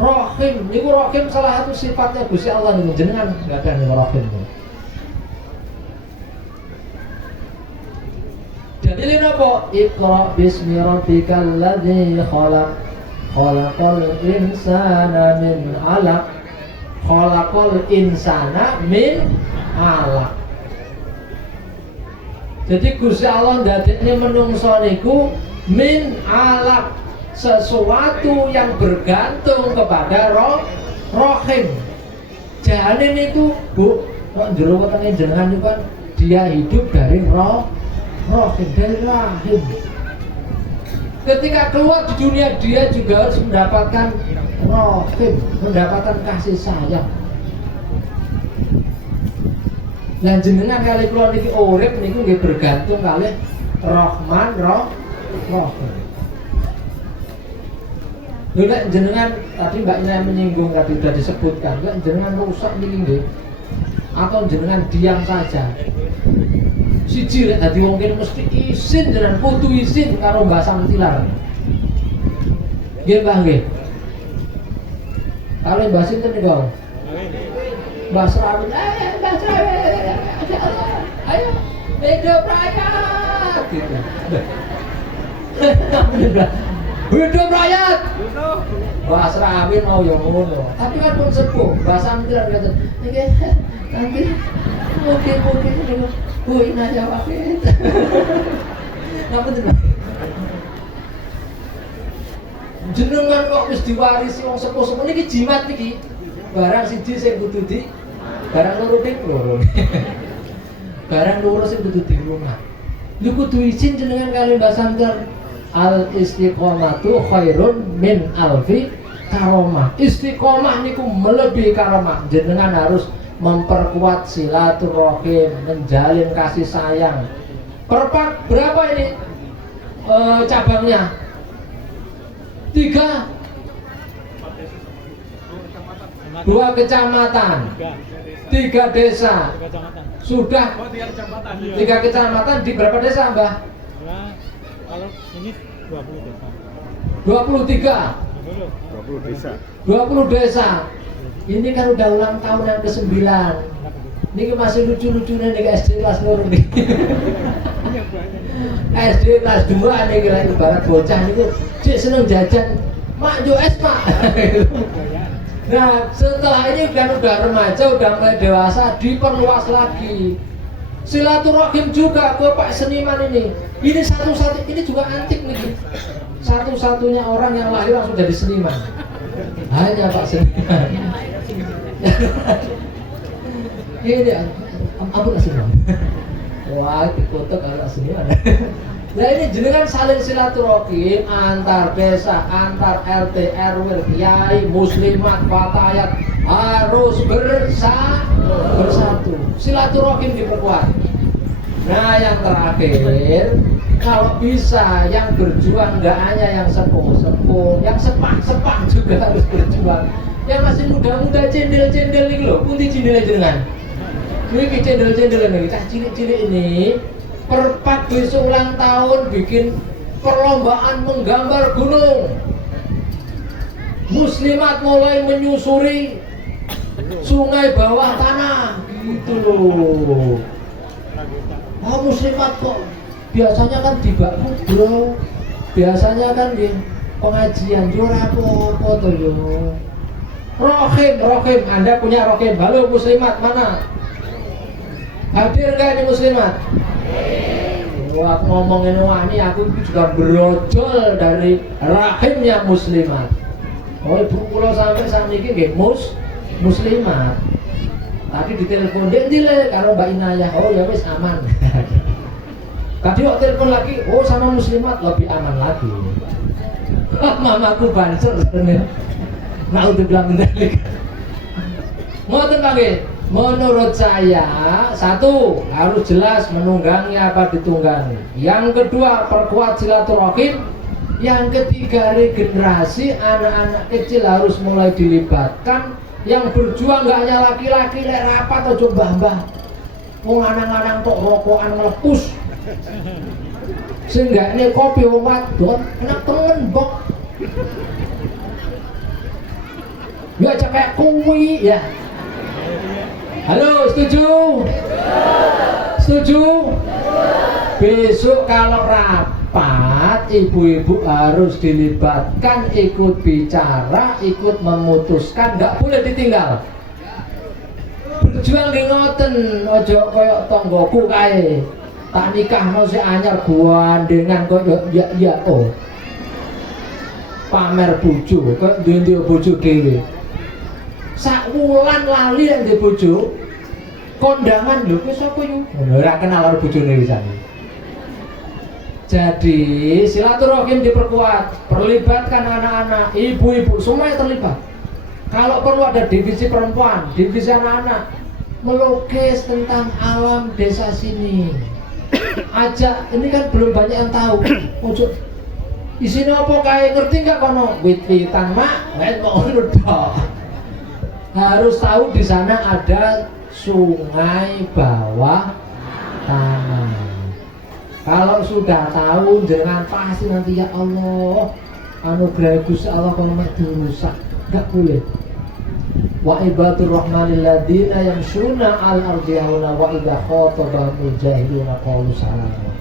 Rohim niku rohim salah satu sifatnya Gusti Allah niku jenengan nggak ada niku rohim. Jadi ini apa? Iqra bismi rabbikal ladzi khalaq. Khalaqal insana min 'alaq. Khalaqal insana min 'alaq. Jadi Gusti Allah ndadekne menungso niku min 'alaq, sesuatu yang bergantung kepada rohim. Jane niku Bu, kok jero wetenge jenengan niku kan dia hidup dari rohim, dari rahim. Ketika keluar di dunia dia juga harus mendapatkan rohim, mendapatkan kasih sayang. Dan jenengan kali keluar niki urip niku nggih bergantung kali Rahman Rahim. Lho nek jenengan tadi Mbak Ina menyinggung tadi sudah disebutkan, nek jenengan rusak niki nggih atau jenengan diam saja. Siji lek dadi wong kene mesti izin jenengan kudu izin karo Mbah Samtilar. Nggih Mbah nggih. Kalau Mbah sinten niku? Mbah Srawit. Mbah Srawit. Ayo hidup rakyat gitu. Hidup rakyat. Mbah Srawit mau yo ngono. Tapi kan pun sepuh. Mbah Samtilar kata, "Nggih, nanti mungkin niku Bu Inayah wafat." Napa tenan? Jenengan kok wis diwarisi wong sepuh-sepuh niki jimat niki. Barang siji sing kudu di barang loro loro. Barang loro sing kudu di rumah. Lu kudu izin jenengan kali Mbak Samtilar. Al istiqomatu khairun min alfi karomah. Istiqomah niku melebihi karomah. Jenengan harus memperkuat silaturahim, menjalin kasih sayang. Perpak berapa ini cabangnya? 3 2 kecamatan, 3 desa. Sudah 3 kecamatan di berapa desa, Mbah? Kalau ini 20 desa. 23. 20 desa. Ini kan udah ulang tahun yang ke-9. Ini masih lucu-lucunya nih SD kelas 2 nih. SD kelas 2 nih kira ibarat bocah itu cik seneng jajan. Mak yo es Pak. Nah setelah ini kan udah remaja, udah mulai dewasa, diperluas lagi. Silaturahim juga ke Pak Seniman ini. Ini satu-satu, ini juga antik nih. Satu-satunya orang yang lahir langsung jadi seniman. Hanya Pak Seniman. Ini ampun seniman. Wah, dikutuk kalau seniman. Nah ini jenengan saling silaturahim antar desa, antar RT, RW, kiai, muslimat, fatayat harus bersatu. Silaturahim diperkuat. Nah yang terakhir, kalau bisa yang berjuang nggak hanya yang sepuh-sepuh, yang sepak-sepak juga harus berjuang. Yang masih muda-muda cendel-cendel nih loh, kunti cendel jenengan. Ini cendel-cendel nih, cah cilik-cilik ini. Perpak besok ulang tahun bikin perlombaan menggambar gunung. Muslimat mulai menyusuri sungai bawah tanah gitu loh. Oh muslimat kok biasanya kan di bak bro, biasanya kan di pengajian juara apa tuh yo. Rohim, Anda punya rohim. Halo muslimat mana? Hadir nggak ini muslimat? Wah, aku ngomongin wani, aku juga berojol dari rahimnya muslimat. Oh, ibu kula sampai saat ini nggih muslimat. Tadi ditelepon dia karo Mbak Inayah. Oh ya wis aman. Tadi waktu telepon lagi, oh sama muslimat lebih aman lagi. Mamaku banser sebenarnya. Nah untuk bilang mendalik. Ngoten panggil. Menurut saya, satu harus jelas menunggangi apa ditunggangi. Yang kedua perkuat silaturahim. Yang ketiga regenerasi, anak-anak kecil harus mulai dilibatkan. Yang berjuang gak hanya laki-laki, lek rapat atau mbah-mbah. Wong lanang-lanang tok rokokan melepus. Sehingga ini kopi wong wadon enak temen bok. Ya aja kayak kuwi ya. Halo, setuju? Setuju? Besok kalau rapat, ibu-ibu harus dilibatkan, ikut bicara, ikut memutuskan, nggak boleh ditinggal. Berjuang di ngoten, ojo koyok tonggoku kae. Tak nikah no si anyar gandengan koyok ya oh. Pamer bojo, kok duwe bojo dhewe. Sak wulan lali yang di bojo kondangan lho kowe sapa yo ora kenal karo bojone wisan. Jadi silaturahim diperkuat, perlibatkan anak-anak, ibu-ibu semuanya terlibat. Kalau perlu ada divisi perempuan, divisi anak-anak, melukis tentang alam desa sini. Ajak, ini kan belum banyak yang tahu. Ojo isinya apa kayak ngerti nggak kono wit-witan mak, nggak mau udah. Harus tahu di sana ada sungai bawah tanah. Kalau sudah tahu jangan pasti nanti ya Allah anugerah Gusti Allah kalau dirusak, enggak boleh. Wa ibadur rahmanil ladina yamshuna al ardi hauna wa idza khatabahumul jahiluna qalu salama.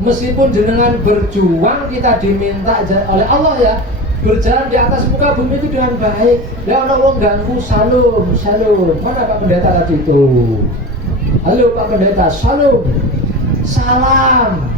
Meskipun jenengan berjuang kita diminta oleh Allah ya berjalan di atas muka bumi itu dengan baik. Ya Allah wong ganggu salam. Mana Pak Pendeta tadi itu? Halo Pak Pendeta, salam. Salam.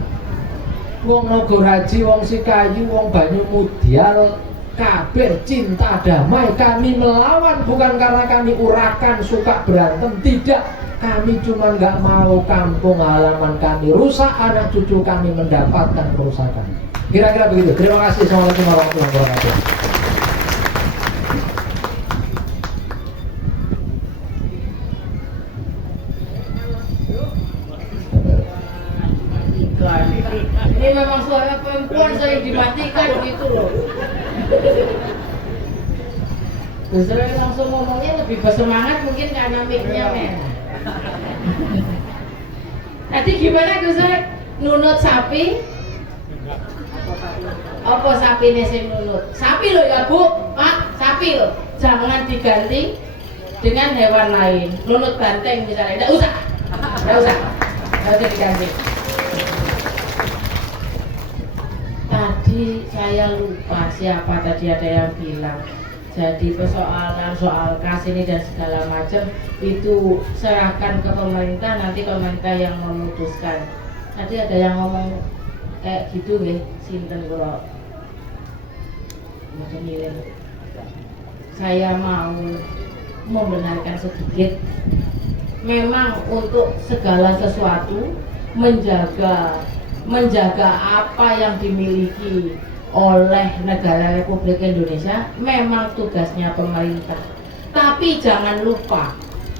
Wong Nogoraji, wong Sikayu, wong Banyu Mudial, kabeh cinta damai. Kami melawan bukan karena kami urakan suka berantem, tidak. Kami cuma nggak mau kampung halaman kami rusak, anak cucu kami mendapatkan kerusakan. Kira-kira begitu. Terima kasih. Assalamualaikum warahmatullahi wabarakatuh. Ini memang suara perempuan saya dimatikan gitu loh. Terus langsung ngomongnya lebih bersemangat mungkin karena mic-nya merah. Tadi gimana Gus? Nunut sapi? Apa sapi ini sing nunut? Sapi loh ya Bu, Pak, sapi loh. Jangan diganti dengan hewan lain. Nunut banteng misalnya, enggak usah diganti. Tadi saya lupa siapa tadi ada yang bilang. Jadi persoalan soal kas ini dan segala macam itu serahkan ke pemerintah, nanti pemerintah yang memutuskan. Tadi ada yang ngomong kayak gitu ya, sinten kula. Saya mau membenarkan sedikit. Memang untuk segala sesuatu menjaga apa yang dimiliki oleh negara Republik Indonesia memang tugasnya pemerintah. Tapi jangan lupa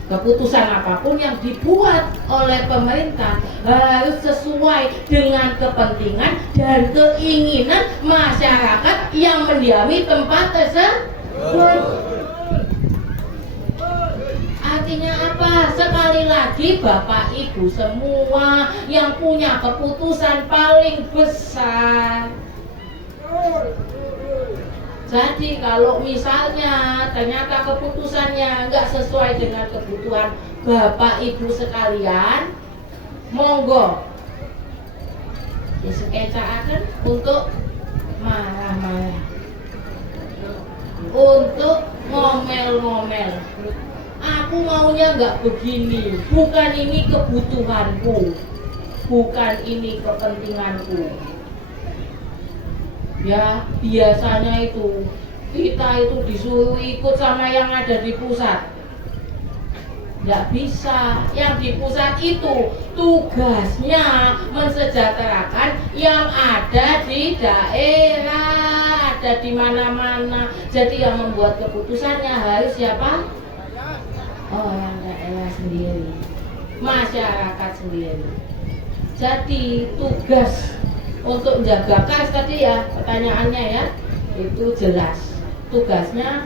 keputusan apapun yang dibuat oleh pemerintah harus sesuai dengan kepentingan dan keinginan masyarakat yang mendiami tempat tersebut. Artinya apa? Sekali lagi Bapak Ibu semua yang punya keputusan paling besar, Jadi kalau misalnya ternyata keputusannya nggak sesuai dengan kebutuhan Bapak Ibu sekalian, monggo disekecaaken untuk marah-marah, untuk ngomel-ngomel. Aku maunya nggak begini, bukan ini kebutuhanku, bukan ini kepentinganku. Ya biasanya itu kita itu disuruh ikut sama yang ada di pusat, nggak bisa. Yang di pusat itu tugasnya mensejahterakan yang ada di daerah, ada di mana-mana. Jadi yang membuat keputusannya harus siapa? Orang daerah sendiri, masyarakat sendiri. Jadi tugas untuk menjaga kas tadi ya, pertanyaannya ya, itu jelas tugasnya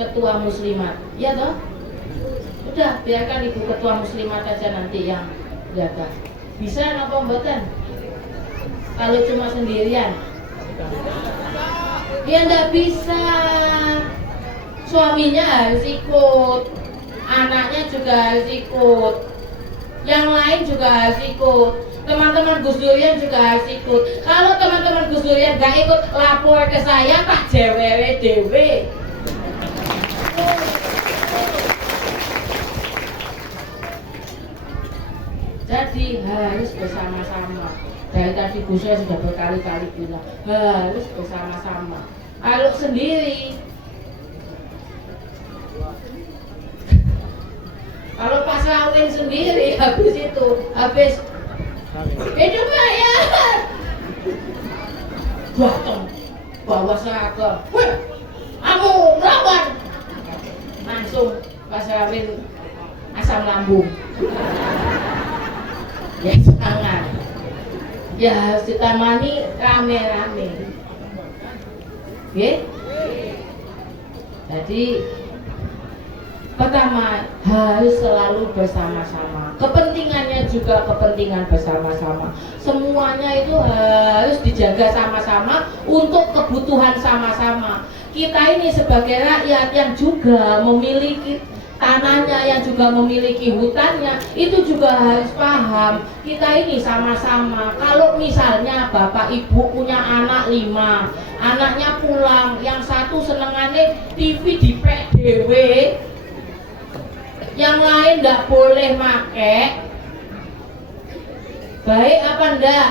ketua muslimat, ya toh? Udah biarkan ibu ketua muslimat aja nanti yang jaga. Bisa apa mboten? Kalau cuma sendirian ya ndak bisa. Suaminya harus ikut, anaknya juga harus ikut, yang lain juga harus ikut, teman-teman Gus Durian juga harus ikut. Kalau teman-teman Gus Durian gak ikut, lapor ke saya, tak jewewe dewe. Jadi harus bersama-sama. Dari tadi Gus saya sudah berkali-kali bilang harus bersama-sama. Kalau sendiri, kalau pas kawin sendiri, habis itu, habis hidup bayar, datang bawa seragam, wih, kamu lawan, langsung pas kawin asam lambung. Ya jangan, ya harus ditamani rame-rame. Oke? Jadi pertama harus selalu bersama-sama. Kepentingannya juga kepentingan bersama-sama. Semuanya itu harus dijaga sama-sama untuk kebutuhan sama-sama. Kita ini sebagai rakyat yang juga memiliki tanahnya, yang juga memiliki hutannya, itu juga harus paham kita ini sama-sama. Kalau misalnya bapak ibu punya anak 5, anaknya pulang, yang satu senengannya TV dipek dewe, yang lain nggak boleh make, baik apa enggak?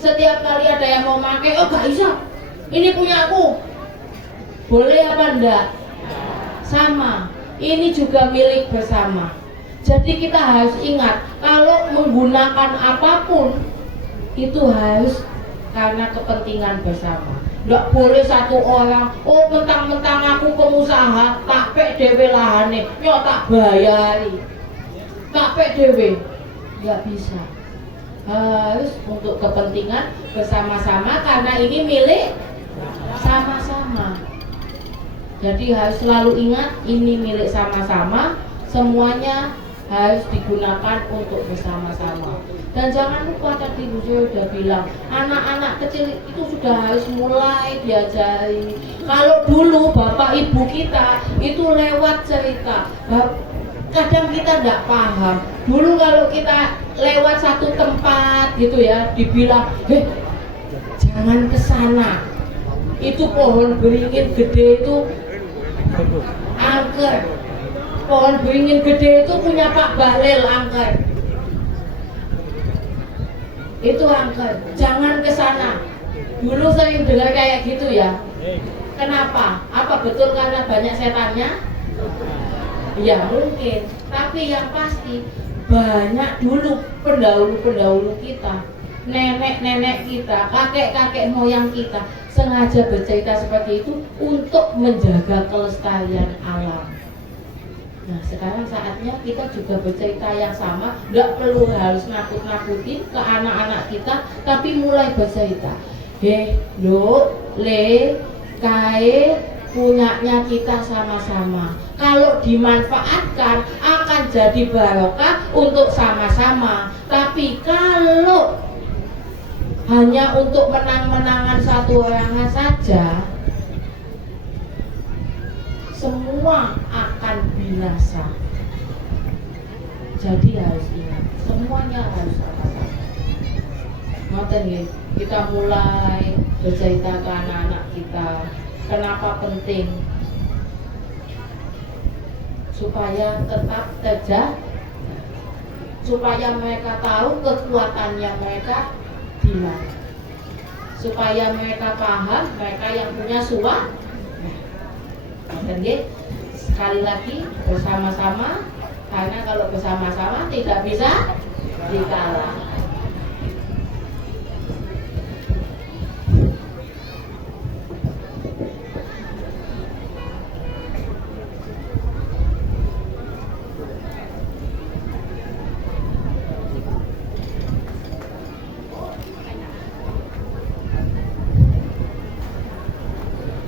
Setiap kali ada yang mau make, oh gak bisa, ini punya aku, boleh apa enggak? Sama, ini juga milik bersama. Jadi kita harus ingat, kalau menggunakan apapun itu harus karena kepentingan bersama. Nggak boleh satu orang, oh mentang-mentang aku pengusaha, tak pek dewe lahane, yo tak bayari, tak pek dewe, nggak bisa. Harus untuk kepentingan bersama-sama karena ini milik sama-sama. Jadi harus selalu ingat ini milik sama-sama, semuanya harus digunakan untuk bersama-sama. Dan jangan lupa tadi Bu Jo udah bilang, anak-anak kecil itu sudah harus mulai diajari. Kalau dulu bapak ibu kita itu lewat cerita, kadang kita nggak paham. Dulu kalau kita lewat satu tempat gitu ya, dibilang, jangan ke sana. Itu pohon beringin gede itu angker. Pohon beringin gede itu punya Pak Bahlil angker. Itu angker. Jangan ke sana. Dulu sering dengar kayak gitu ya. Kenapa? Apa betul karena banyak setannya? Ya mungkin. Tapi yang pasti banyak dulu pendahulu-pendahulu kita, nenek-nenek kita, kakek-kakek moyang kita sengaja bercerita seperti itu untuk menjaga kelestarian alam. Nah sekarang saatnya kita juga bercerita yang sama. Nggak perlu harus nakut-nakutin ke anak-anak kita, tapi mulai bercerita. Lo, le, kae, punyanya kita sama-sama. Kalau dimanfaatkan akan jadi barokah untuk sama-sama. Tapi kalau hanya untuk menang-menangan satu orang saja, semua akan binasa. Jadi harus ingat, semuanya harus sama-sama. Ngoten nggih, kita mulai bercerita ke anak-anak kita. Kenapa penting? Supaya tetap terjaga, supaya mereka tahu kekuatannya mereka di mana, supaya mereka paham mereka yang punya suara. Dan sekali lagi bersama-sama, karena kalau bersama-sama tidak bisa dikalahkan.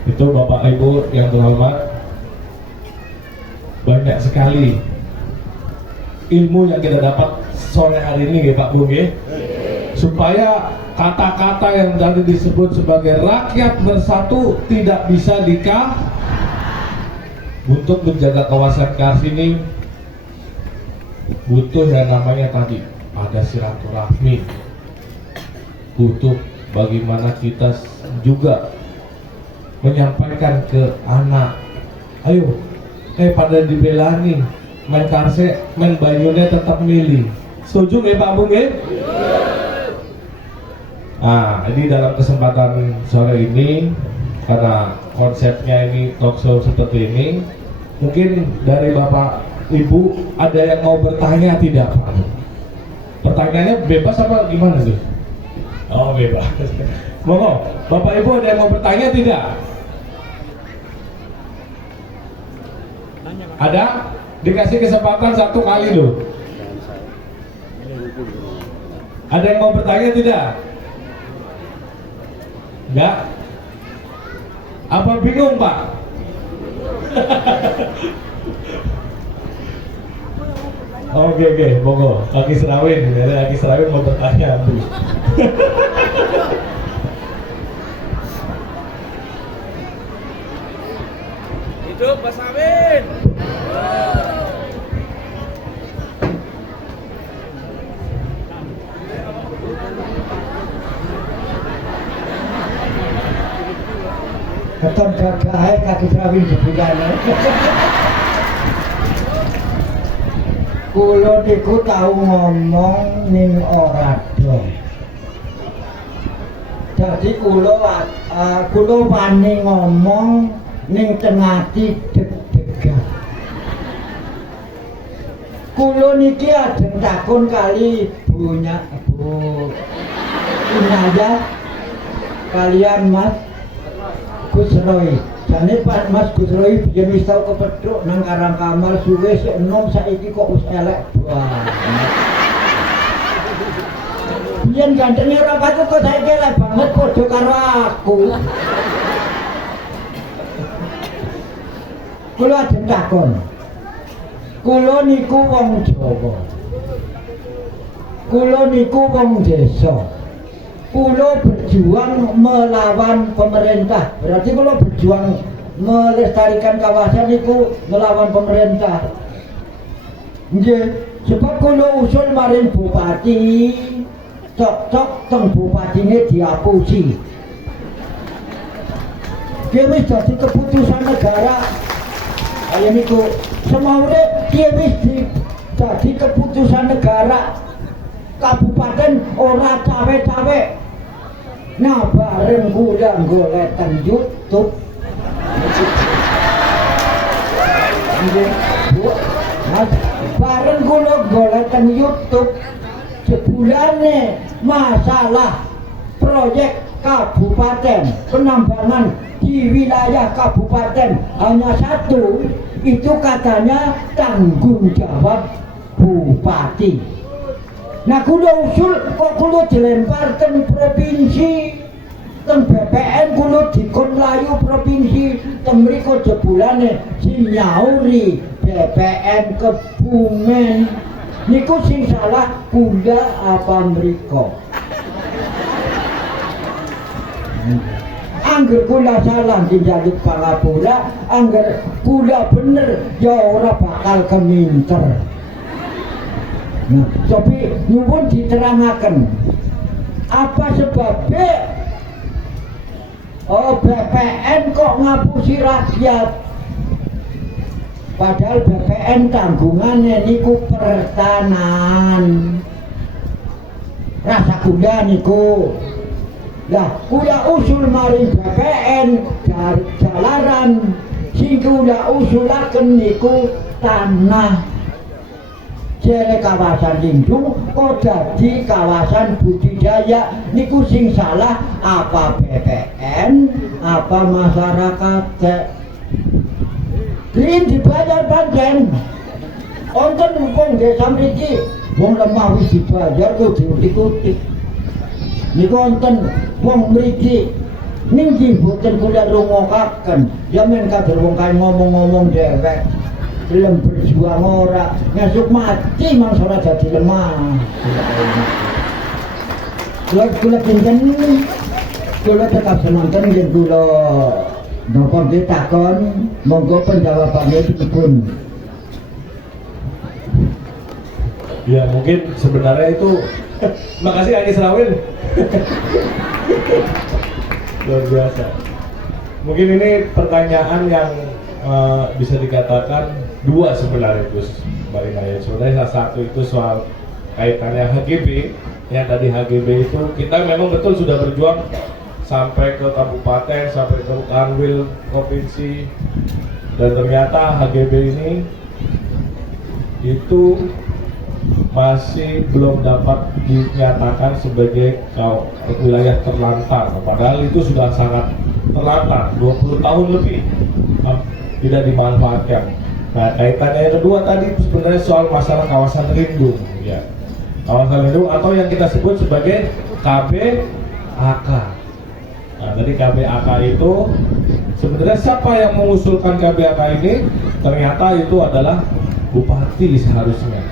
Itu Bapak Ibu yang terhormat, banyak sekali ilmu yang kita dapat sore hari ini ya Pak Bu ya. Supaya kata-kata yang tadi disebut sebagai rakyat bersatu tidak bisa untuk menjaga kawasan Kars ini butuh yang namanya tadi ada silaturahmi, butuh bagaimana kita juga menyampaikan ke anak, ayo pada dibelani main karse, main banyunya tetap milih. Setuju nggak Pak Bung? Nah, ini dalam kesempatan sore ini, karena konsepnya ini talk show seperti ini, mungkin dari Bapak Ibu ada yang mau bertanya tidak Pak? Pertanyaannya bebas apa gimana sih? Oh bebas. Monggo, Bapak Ibu ada yang mau bertanya tidak? Ada? Dikasih kesempatan 1 kali loh. Ada yang mau bertanya tidak? Enggak? Apa bingung Pak? Oke, monggo. Kaki Serawin, Kaki Serawin mau bertanya. Hidup Mas Amin. Keton gagahe Kaki Serawin jebulane. Kula niku tau ngomong ning Orado. Jadi kula wani ngomong ning tengati deg-degan. Kula niki ajeng takon kali Bu Inaya kalian Mas Gus Roy. Jane Pak Mas Gus Roy biyen wis tau kepethuk nang Karang Kamar suwe sik enom saiki kok wis elek banget. Biyen gantenge ora patut kok saiki elek banget padha karo aku. Kula ajeng takon. Kula niku wong Jawa. Kula niku wong desa. Kula berjuang melawan pemerintah. Berarti kula berjuang melestarikan kawasan itu melawan pemerintah. Nggih, sebab kula usul maring bupati, cocok teng bupatine diapusi. Dia wis dadi keputusan negara. Kaya niku semaune dia wis dadi keputusan negara. Kabupaten ora cawe-cawe. Nah bareng kula goletan YouTube. Mas, bareng kula goletan YouTube sebulane masalah proyek kabupaten, penambangan di wilayah kabupaten hanya satu, itu katanya tanggung jawab bupati. Nah kula usul kok kula dilempar teng provinsi, teng BPN kula dikon layu provinsi, teng mriko jebulane sing nyauri BPN Kebumen. Niku sing salah kula apa mriko? Angger kula salah njaluk pangapura, angger kula bener ya ora bakal keminter. Nah, tapi nyuwun diterangaken apa sebabnya BPN kok ngapusi rakyat, padahal BPN tanggungannya niku pertahanan. Rasa kula niku lah kula usul maring BPN jalaran sing kula usulaken niku tanah jere kawasan lindung kok dadi kawasan budidaya. Niku sing salah apa BPN apa masyarakat? Rin dibayar pancen wonten wong desa mriki wong lemah wis dibayar kok diutik-utik. Niku wonten wong mriki niki boten kula rungokaken ya men kader wong kae ngomong-ngomong dhewek belum berjuang ora ngasuk mati mangsa ora dadi lemah. Kula pinten kula tetap semanten yen kula napa ditakon monggo penjawabannya dipun. Ya mungkin sebenarnya itu makasih Anies Rawin. Luar biasa. Mungkin ini pertanyaan yang bisa dikatakan dua sebenarnya Gus Marinaya. Sebenarnya salah satu itu soal kaitannya HGB. Yang tadi HGB itu kita memang betul sudah berjuang sampai ke kabupaten, sampai ke kanwil provinsi, dan ternyata HGB ini itu masih belum dapat dinyatakan sebagai wilayah terlantar, padahal itu sudah sangat terlantar 20 tahun lebih tidak dimanfaatkan. Nah, kaitannya yang kedua tadi sebenarnya soal masalah kawasan lindung, ya, kawasan lindung atau yang kita sebut sebagai KBAK. Nah, tadi KBAK itu sebenarnya siapa yang mengusulkan KBAK ini? Ternyata itu adalah bupati seharusnya.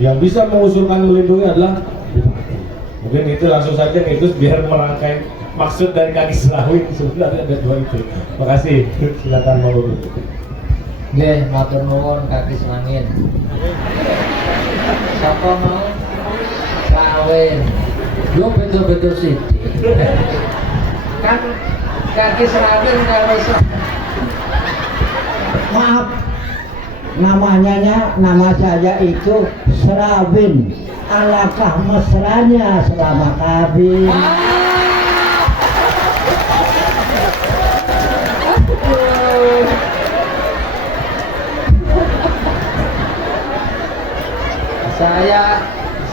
Yang bisa mengusulkan melindungi adalah bupati. Mungkin itu langsung saja nih Gus biar merangkai maksud dari kaki Serawin, sebenarnya ada dua itu. Makasih, silakan Pak Guru. Nggih, matur nuwun kaki Selangin. Sapa mau? Rawin. Yo betul-betul sih. Kan kaki Serawin kalau Maaf, nama saya itu Serawin. Alangkah mesranya selama kawin.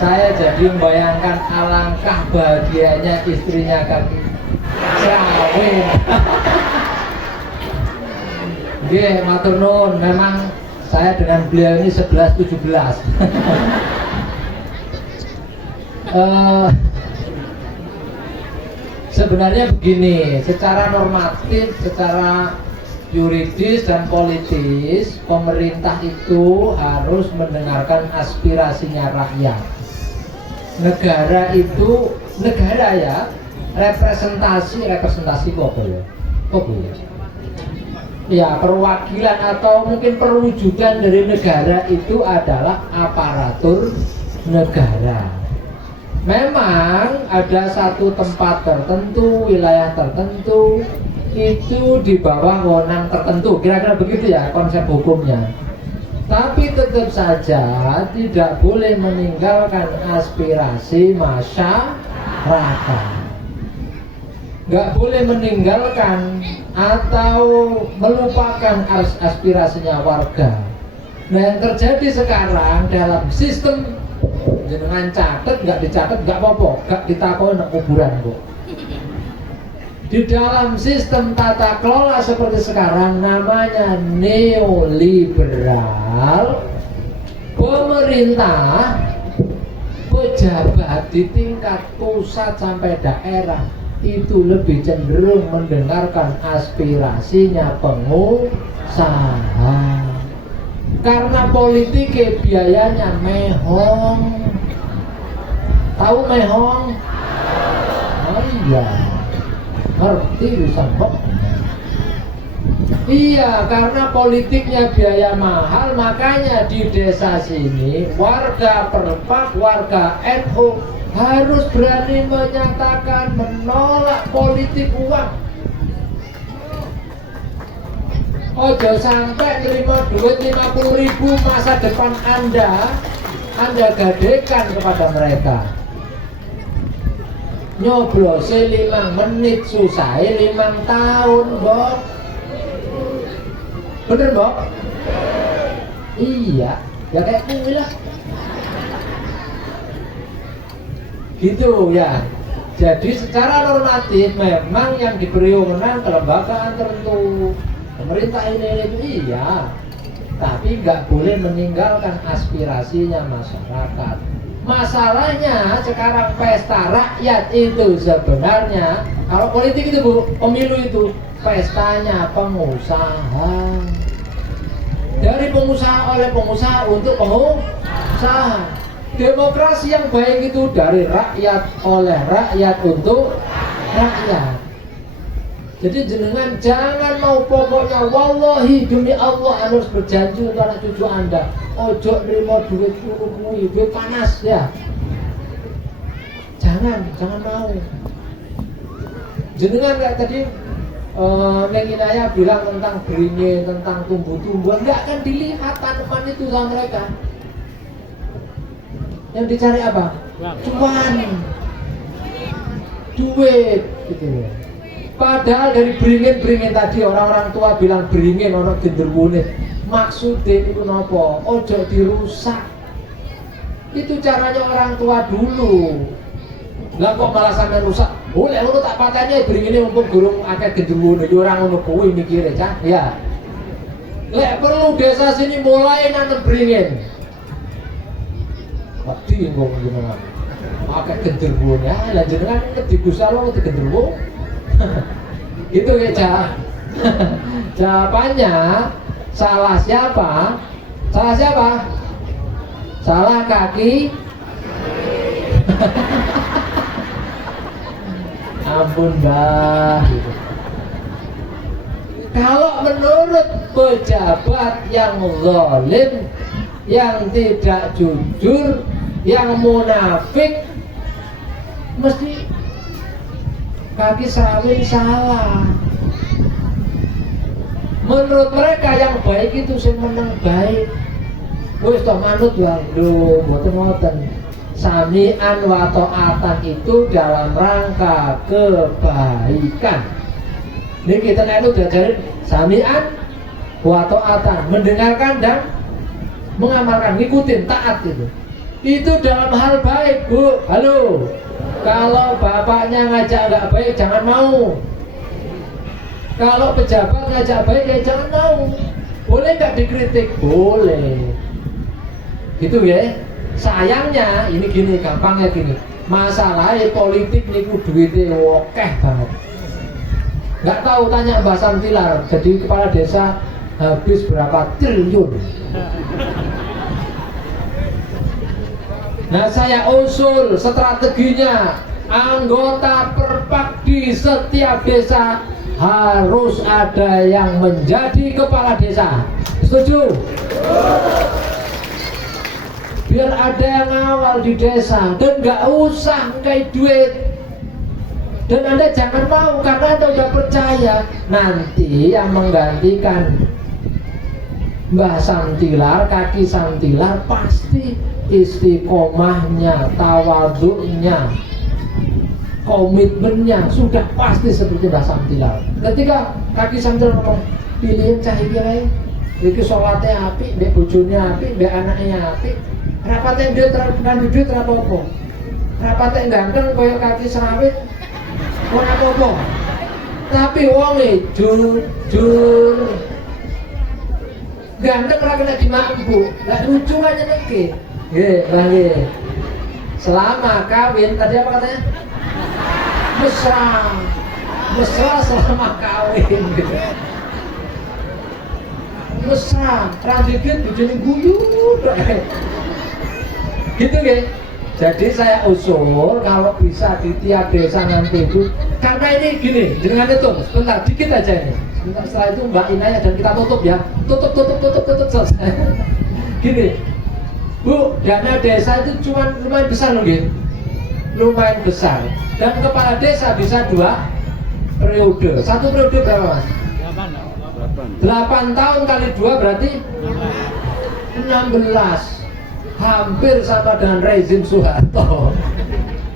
Saya jadi membayangkan alangkah bahagianya istrinya kaki Serawin. Nggih, matur nuwun. Memang saya dengan beliau ini 11-17. Sebenarnya begini, secara normatif, secara yuridis dan politis, pemerintah itu harus mendengarkan aspirasinya rakyat. Negara itu, negara ya, representasi kok ya? Kok ya? Ya, perwakilan atau mungkin perwujudan dari negara itu adalah aparatur negara. Memang ada satu tempat tertentu, wilayah tertentu itu di bawah wewenang tertentu, kira-kira begitu ya konsep hukumnya. Tapi tetap saja tidak boleh meninggalkan aspirasi masyarakat. Nggak boleh meninggalkan atau melupakan aspirasinya warga. Nah, yang terjadi sekarang dalam sistem dengan catet, nggak dicatet, nggak apa-apa, nggak ditakoni kuburan kok. Di dalam sistem tata kelola seperti sekarang namanya neoliberal, pemerintah, pejabat di tingkat pusat sampai daerah itu lebih cenderung mendengarkan aspirasinya pengusaha. Karena politik biayanya mehong. Tahu mehong? Oh iya. Ngerti bisa kok. Iya, karena politiknya biaya mahal, makanya di desa sini warga perempat, warga NU harus berani menyatakan menolak politik uang. Ojo sampai terima duit 50.000 masa depan Anda gadekan kepada mereka. Nyoblos 5 menit susah 5 tahun, Bok. Bener, Bok? Iya, ya kayak gini lah. Gitu ya. Jadi secara normatif memang yang diberi wewenang kelembagaan tertentu. Pemerintah ini iya, tapi nggak boleh meninggalkan aspirasinya masyarakat. Masalahnya sekarang pesta rakyat itu sebenarnya, kalau politik itu Bu, pemilu itu pestanya pengusaha. Dari pengusaha oleh pengusaha untuk pengusaha. Demokrasi yang baik itu dari rakyat oleh rakyat untuk rakyat. Jadi jenengan jangan mau pokoknya wallahi demi Allah harus berjanji untuk anak cucu Anda. Ojo nerima duit kuwi, duit panas ya. Jangan mau. Jenengan kayak tadi Neng Inaya bilang tentang beringin, tentang tumbuh-tumbuhan, nggak akan dilihat tanaman itu sama mereka. Yang dicari apa? Cuan, duit, gitu. Padahal dari beringin tadi orang-orang tua bilang beringin orang genderuwune. Maksudnya itu nopo? Ojo dirusak. Itu caranya orang tua dulu. Lah kok malah sampai rusak? Boleh ngono tak patahnya beringine mumpung gurung akeh genderuwune yo ora ngono kuwi mikire cah. Ya. Lek perlu desa sini mulai nanam beringin. Pasti engko gimana? Akeh genderuwune. Lah jenengan ngerti Gusti Allah ngerti genderuwo. Itu ya Cak. Jawabannya salah siapa? Salah siapa? Salah kaki. Ampun Mbah. Kalau menurut pejabat yang zalim, yang tidak jujur, yang munafik, mesti kaki sawin salah. Menurut mereka yang baik itu sing menang baik. Wis to manut ya, lho mboten ngoten. Sami'an wa ta'atan itu dalam rangka kebaikan. Ini kita itu diajarin sami'an wa ta'atan, mendengarkan dan mengamalkan, ngikutin, taat itu. Itu dalam hal baik, Bu. Halo. Kalau bapaknya ngajak nggak baik, jangan mau. Kalau pejabat ngajak baik, ya jangan mau. Boleh nggak dikritik? Boleh. Gitu ya. Sayangnya, ini gini, gampangnya gini. Masalahnya politik niku duitnya wakeh banget. Nggak tahu, tanya Mbak Santilar. Jadi kepala desa habis berapa triliun. Nah saya usul strateginya, anggota perpak di setiap desa harus ada yang menjadi kepala desa. Setuju? Biar ada yang ngawal di desa dan nggak usah kayak duit. Dan Anda jangan mau karena Anda udah percaya nanti yang menggantikan Mbah Santilar, kaki Santilar pasti istiqomahnya, tawaduknya, komitmennya sudah pasti seperti Mbah Santilar. Ketika kaki Santilar ngomong pilihin cahaya iki sholatnya apik, mbek bojone apik, mbek anaknya apik, rapate duit kan duit ora apa-apa. Rapate ganteng koyo kaki serawit ora apa-apa. Tapi wonge jujur ganteng ora kena dimampu. Lah lucu aja niki. Nggih, nggih. Selama kawin tadi apa katanya? Mesra. Mesra selama kawin gitu. Mesra, ra dikit bojone guyu. Gitu nggih. Jadi saya usul kalau bisa di tiap desa nanti itu, karena ini gini, dengan itu sebentar dikit aja ini. Sebentar setelah itu Mbak Inaya dan kita tutup ya, tutup selesai. Gini, Bu, dana desa itu cuma lumayan besar loh, gitu. Lumayan besar. Dan kepala desa bisa 2 periode. 1 periode berapa mas? 8 tahun kali 2 berarti 16. Hampir sama dengan rezim Soeharto,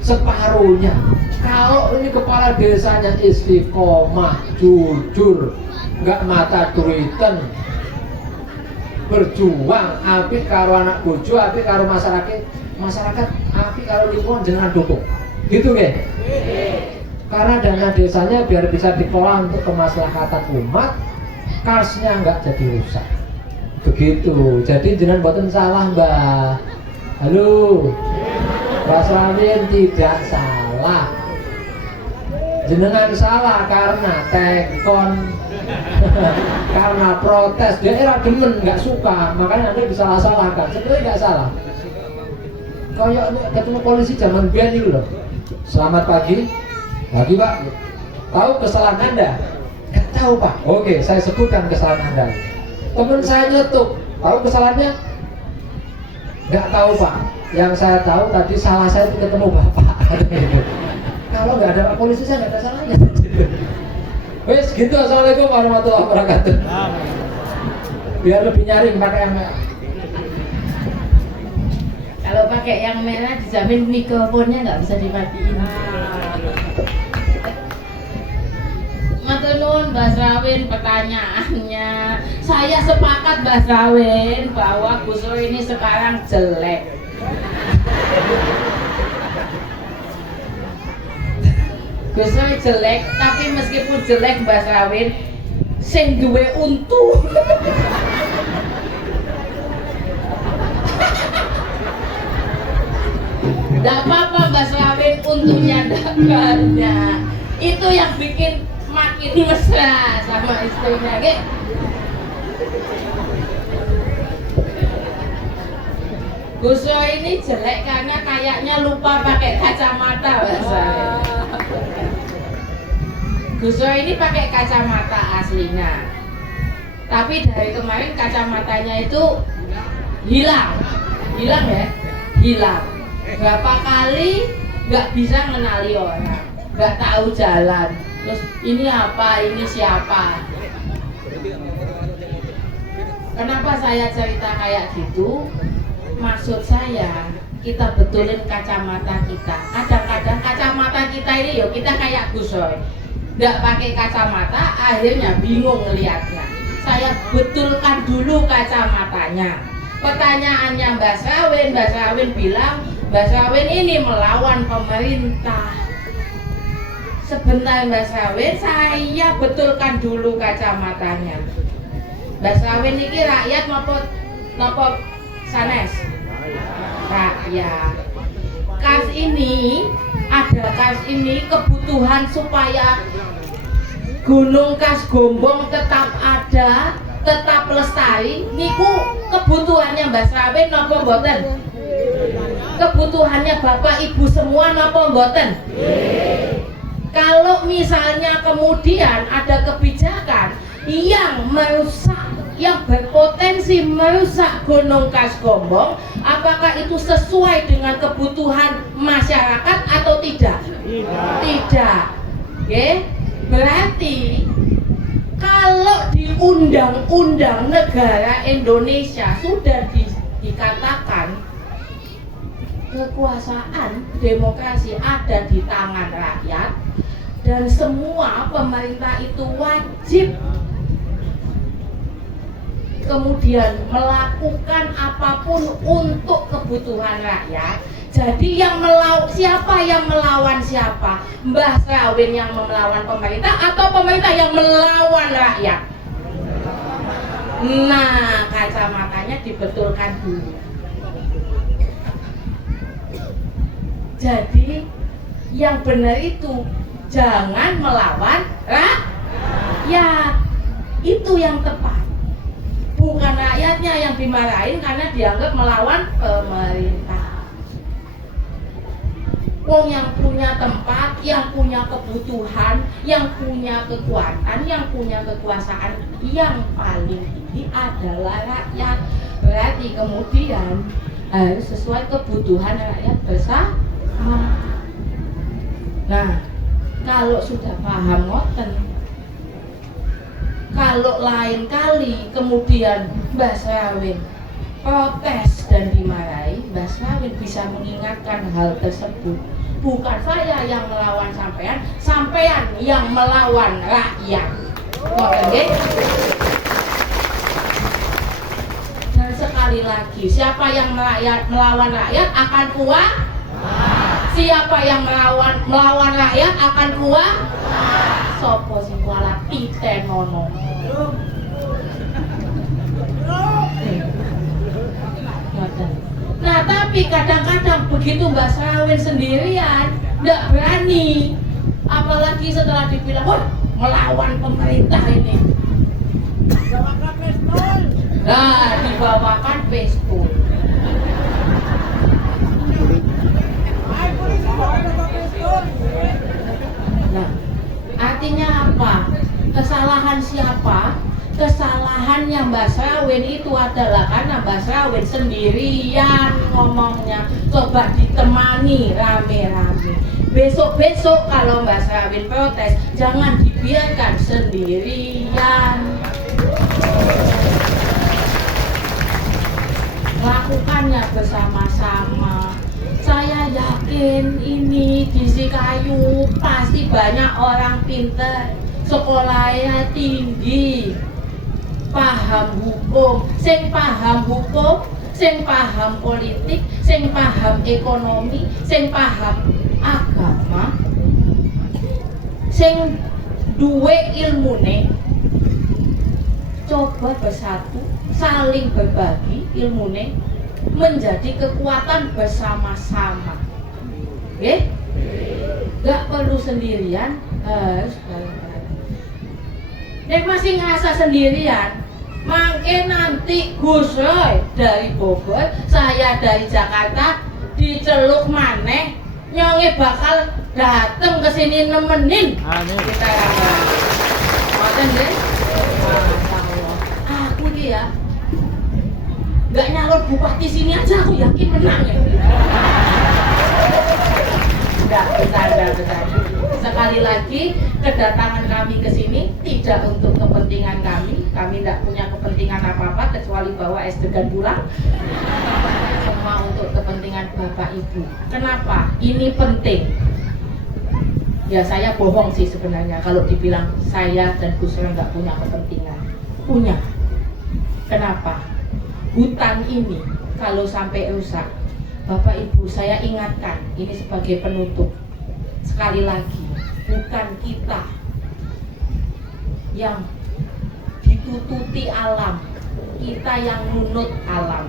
separuhnya. Kalau ini kepala desanya istiqomah, jujur, nggak mata duitan, berjuang, apik karo anak bojo, apik karo masyarakat, apik karo lingkungan, jangan dukung. Gitu ya? Karena dana desanya biar bisa dikelola untuk kemaslahatan umat, karsnya nggak jadi rusak. Begitu, jadi jenengan boten salah Mbak. Halo, Mbak Srawin tidak salah. Jenengan salah karena tekon, karena protes. Dia era demen, nggak suka, makanya nanti disalah-salahkan. Sebenarnya nggak salah. Kayak ketemu polisi zaman biyen itu loh. Selamat pagi Pak. Tahu kesalahan Anda? Nggak tahu Pak. Oke, saya sebutkan kesalahan Anda. Temen saya nyetuk, tahu kesalahannya? Nggak tahu Pak. Yang saya tahu tadi salah saya itu ketemu Bapak. Kalau nggak ada polisi saya nggak ada salahnya. Wes gitu, assalamualaikum warahmatullahi wabarakatuh. Biar lebih nyaring pakai yang merah. Kalau pakai yang merah dijamin mikrofonnya nggak bisa dimatiin. Matur nuwun Mbak Srawin, pertanyaannya. Saya sepakat Mbak Srawin bahwa Gus Roy ini sekarang jelek. Gus Roy jelek, tapi meskipun jelek Mbak Srawin, sing duwe untu. Nggak apa-apa Mbak Srawin, untungnya nggak banyak. Itu yang bikin makin mesra sama istrinya, gitu. Gus Roy ini jelek karena kayaknya lupa pakai kacamata, Mbak Srawin. Gus Roy ini pakai kacamata aslinya, tapi dari kemarin kacamatanya itu hilang ya, hilang. Berapa kali nggak bisa mengenali orang, nggak tahu jalan. Terus ini apa, ini siapa? Kenapa saya cerita kayak gitu? Maksud saya, kita betulin kacamata kita. Kadang-kadang kacamata kita ini yuk, kita kayak Gus Roy, nggak pakai kacamata, akhirnya bingung ngelihatnya. Saya betulkan dulu kacamatanya. Pertanyaannya Mbak Srawin bilang, Mbak Srawin ini melawan pemerintah. Sebentar Mbak Srawin, saya betulkan dulu kacamatanya. Mbak Srawin ini rakyat nopo sanes? Rakyat. Kas ini, ada kas ini kebutuhan supaya Gunung Kas Gombong tetap ada, tetap lestari. Niku kebutuhannya Mbak Srawin nopo mboten? Kebutuhannya Bapak Ibu semua nopo mboten? Kalau misalnya kemudian ada kebijakan yang merusak, yang berpotensi merusak Gunung Kas Gombong, apakah itu sesuai dengan kebutuhan masyarakat atau tidak? Tidak. Oke? Berarti kalau di undang-undang negara Indonesia sudah dikatakan kekuasaan demokrasi ada di tangan rakyat, dan semua pemerintah itu wajib kemudian melakukan apapun untuk kebutuhan rakyat. Jadi siapa yang melawan siapa? Mbah Srawin yang melawan pemerintah atau pemerintah yang melawan rakyat? Nah, kacamatanya dibetulkan dulu. Jadi yang benar itu jangan melawan rakyat. Itu yang tepat. Bukan rakyatnya yang dimarahin karena dianggap melawan pemerintah. Wong yang punya tempat, yang punya kebutuhan, yang punya kekuatan, yang punya kekuasaan, yang paling tinggi adalah rakyat. Berarti kemudian harus sesuai kebutuhan rakyat bersama. Nah, kalau sudah paham ngoten, kalau lain kali kemudian Mbah Srawin protes dan dimarahi, Mbah Srawin bisa mengingatkan hal tersebut. Bukan saya yang melawan sampean, sampean yang melawan rakyat. Ngoten nggih? Dan sekali lagi, siapa yang melawan rakyat akan kuat? Siapa yang melawan rakyat akan kuat? Sopo sing kualat titenono. Nah, tapi kadang-kadang begitu Mbak Srawin sendirian nggak berani, apalagi setelah dibilang, wah melawan pemerintah ini. Nah, dibawakan pistol. Nah, artinya apa? Kesalahan siapa? Kesalahannya Mbak Srawin itu adalah karena Mbak Srawin sendirian ngomongnya. Coba ditemani rame-rame. Besok-besok kalau Mbak Srawin protes, jangan dibiarkan sendirian. Lakukannya bersama-sama. Saya yakin ini di Sikayu pasti banyak orang pinter, sekolahnya tinggi, paham hukum, sing paham hukum, sing paham politik, sing paham ekonomi, sing paham agama, sing duwe ilmune. Coba bersatu, saling berbagi ilmune, menjadi kekuatan bersama-sama. Oke? Gak perlu sendirian, harus bareng-bareng. Nek masih ngerasa sendirian, mungkin nanti Gus Roy dari Bogor, saya dari Jakarta, diceluk maneh, nyonge bakal dateng ke sini nemenin. Amin. Kita ngoten nggih. Masyaallah. Aku iki ya nggak nyalon bupati sini aja aku yakin menang ya. Enggak, bercanda. Sekali lagi, kedatangan kami ke sini tidak untuk kepentingan kami. Kami tidak punya kepentingan apa-apa kecuali bawa es degan pulang. Semua untuk kepentingan Bapak Ibu. Kenapa? Ini penting. Ya saya bohong sih sebenarnya kalau dibilang saya dan Gus Roy nggak punya kepentingan. Punya. Kenapa? Hutan ini kalau sampai rusak, Bapak Ibu saya ingatkan ini sebagai penutup. Sekali lagi, bukan kita yang ditututi alam, kita yang nunut alam.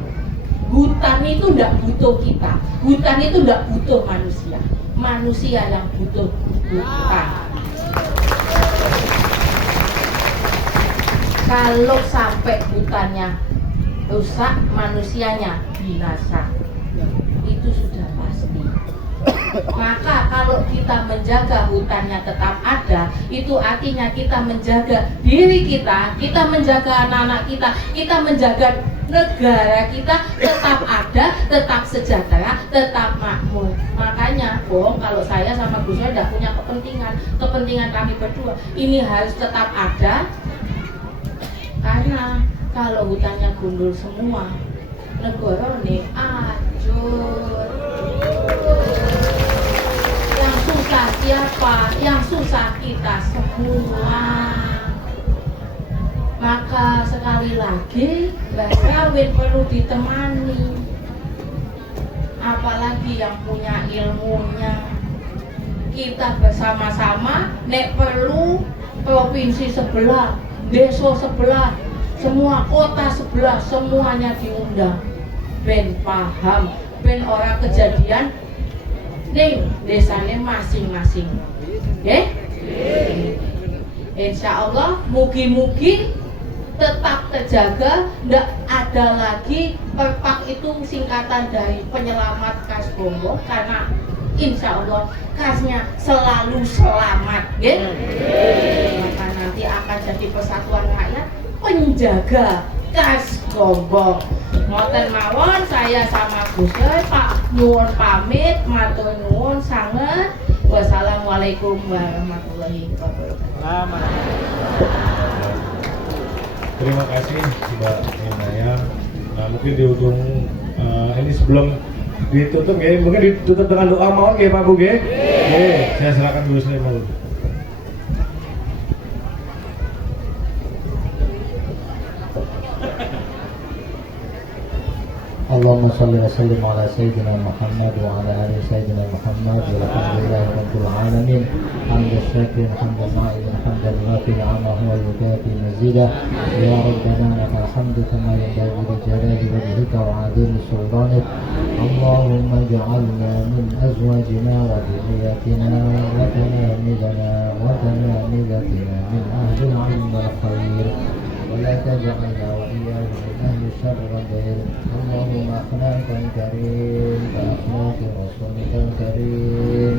Hutan itu tidak butuh kita, hutan itu tidak butuh manusia, manusia yang butuh hutan. Kalau sampai hutannya rusak, manusianya binasa, itu sudah pasti. Maka kalau kita menjaga hutannya tetap ada, itu artinya kita menjaga diri kita menjaga anak-anak kita menjaga negara kita tetap ada, tetap sejahtera, tetap makmur. Makanya bohong kalau saya sama Gus Roy tidak punya kepentingan kami berdua ini harus tetap ada. Karena kalau hutannya gundul semua, negara nih ajur. Yang susah siapa? Yang susah kita semua. Maka sekali lagi Mbak Srawin perlu ditemani. Apalagi yang punya ilmunya. Kita bersama-sama, nek perlu provinsi sebelah, desa sebelah, semua kota sebelah, semuanya diundang. Ben paham, ben orang kejadian ning desanya masing-masing. Nggih? Insya Allah mugi-mugi tetap terjaga, ndak ada lagi. Perpak itu singkatan dari penyelamat Kas Bombo, karena insya Allah kasnya selalu selamat, gitu. Maka nanti akan jadi persatuan rakyat penjaga kas gombong. Ngoten mawon saya sama Gus Roy Pak nyuwun pamit, matur nuwun sanget. Wassalamualaikum warahmatullahi wabarakatuh. Terima kasih Mbak Inaya. Nah mungkin di ujung ini sebelum ditutup ya, mungkin ditutup dengan doa mohon ya Pak Bu ya. Saya serahkan dulu saya mau. اللهم صل وسلم على سيدنا محمد وعلى ال سيدنا محمد والحمد لله رب العالمين حمد الشاكرين حمد النائم حمد الوافي نعمه ويكافي مزيدا يا ربنا لك الحمد كما ينبغي لجلال وجهك وعظيم سلطانك اللهم اجعلنا من ازواجنا وذرياتنا وتلاميذنا وتلامذتنا من اهل العلم والخير ولا تجعلنا وإياهم من أهل الشر والخير اللهم أخلاق كريم كأخلاق رسولك الكريم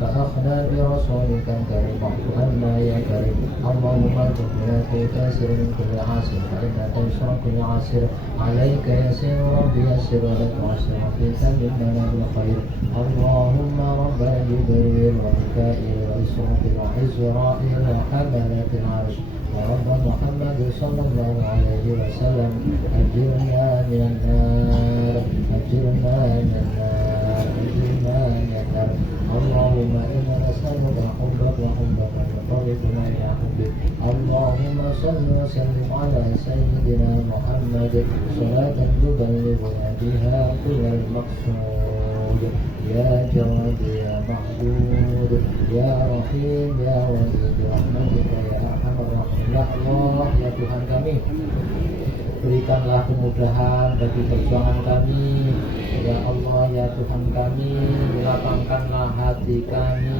كأخلاق رسولك الكريم واعف عنا يا كريم اللهم ارزق بنا في تيسر من كل عاسر فإن تيسر كل عاسر عليك يسير ربي يسر ولك عسر في سلمنا بالخير اللهم رب جبريل وميكائيل وإسرافيل وعزرائيل وحملة العرش ورب محمد صلى الله عليه وسلم أجرنا من النار أجرنا من النار أجرنا من النار اللهم إنا نسألك حبك وحبك يقربنا إلى حبك اللهم صل وسلم على سيدنا محمد صلاة تبلغنا بها كل المقصود يا جواد يا معبود يا رحيم يا ودود برحمتك يا أرحم الراحمين ya Allah ya Tuhan kami, berikanlah kemudahan bagi perjuangan kami ya Allah ya Tuhan kami, lapangkanlah hati kami,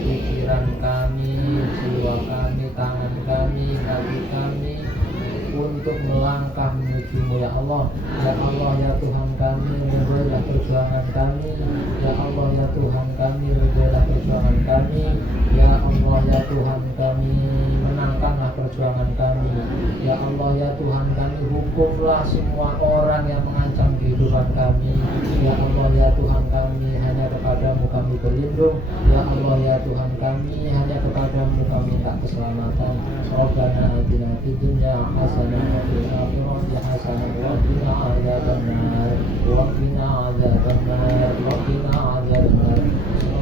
pikiran kami, jiwa kami, tangan kami, kaki kami untuk melangkah menuju-Mu ya Allah ya Tuhan kami, ridhoilah perjuangan kami ya Allah ya Tuhan kami, ridhoilah perjuangan kami ya Allah ya Tuhan kami, menangkanlah perjuangan kami ya Allah ya Tuhan kami, hukumlah semua orang yang mengancam kehidupan kami ya Allah ya Tuhan kami, hanya kepadamu kami berlindung ya Allah ya Tuhan kami, hanya kepadamu kami minta keselamatan. Rabbana atina fid dunya hasanah wa fil akhirati hasanah wa qina adzabannar wa qina adzabannar wa qina adzabannar.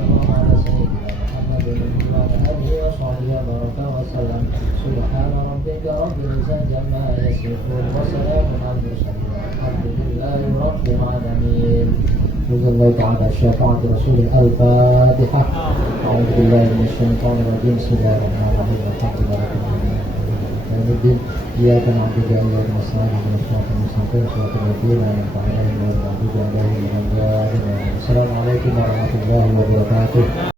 Sallallahu ala sayyidina Muhammadin wa ala alihi wa sahbihi wa baraka wa sallam. Subhana rabbika rabbil izzati amma yasifun wa salamun alal mursalin walhamdulillahi rabbil alamin. الله تعالى شفاعة رسول الفاتحة. أعوذ بالله من الشيطان الرجيم. بسم الله الرحمن الرحيم. الحمد لله رب العالمين. يوم الدين إياك نعبد وإياك نستعين اهدنا الصراط المستقيم صراط الذين أنعمت عليهم غير المغضوب عليهم ولا الضالين. السلام عليكم ورحمة الله وبركاته.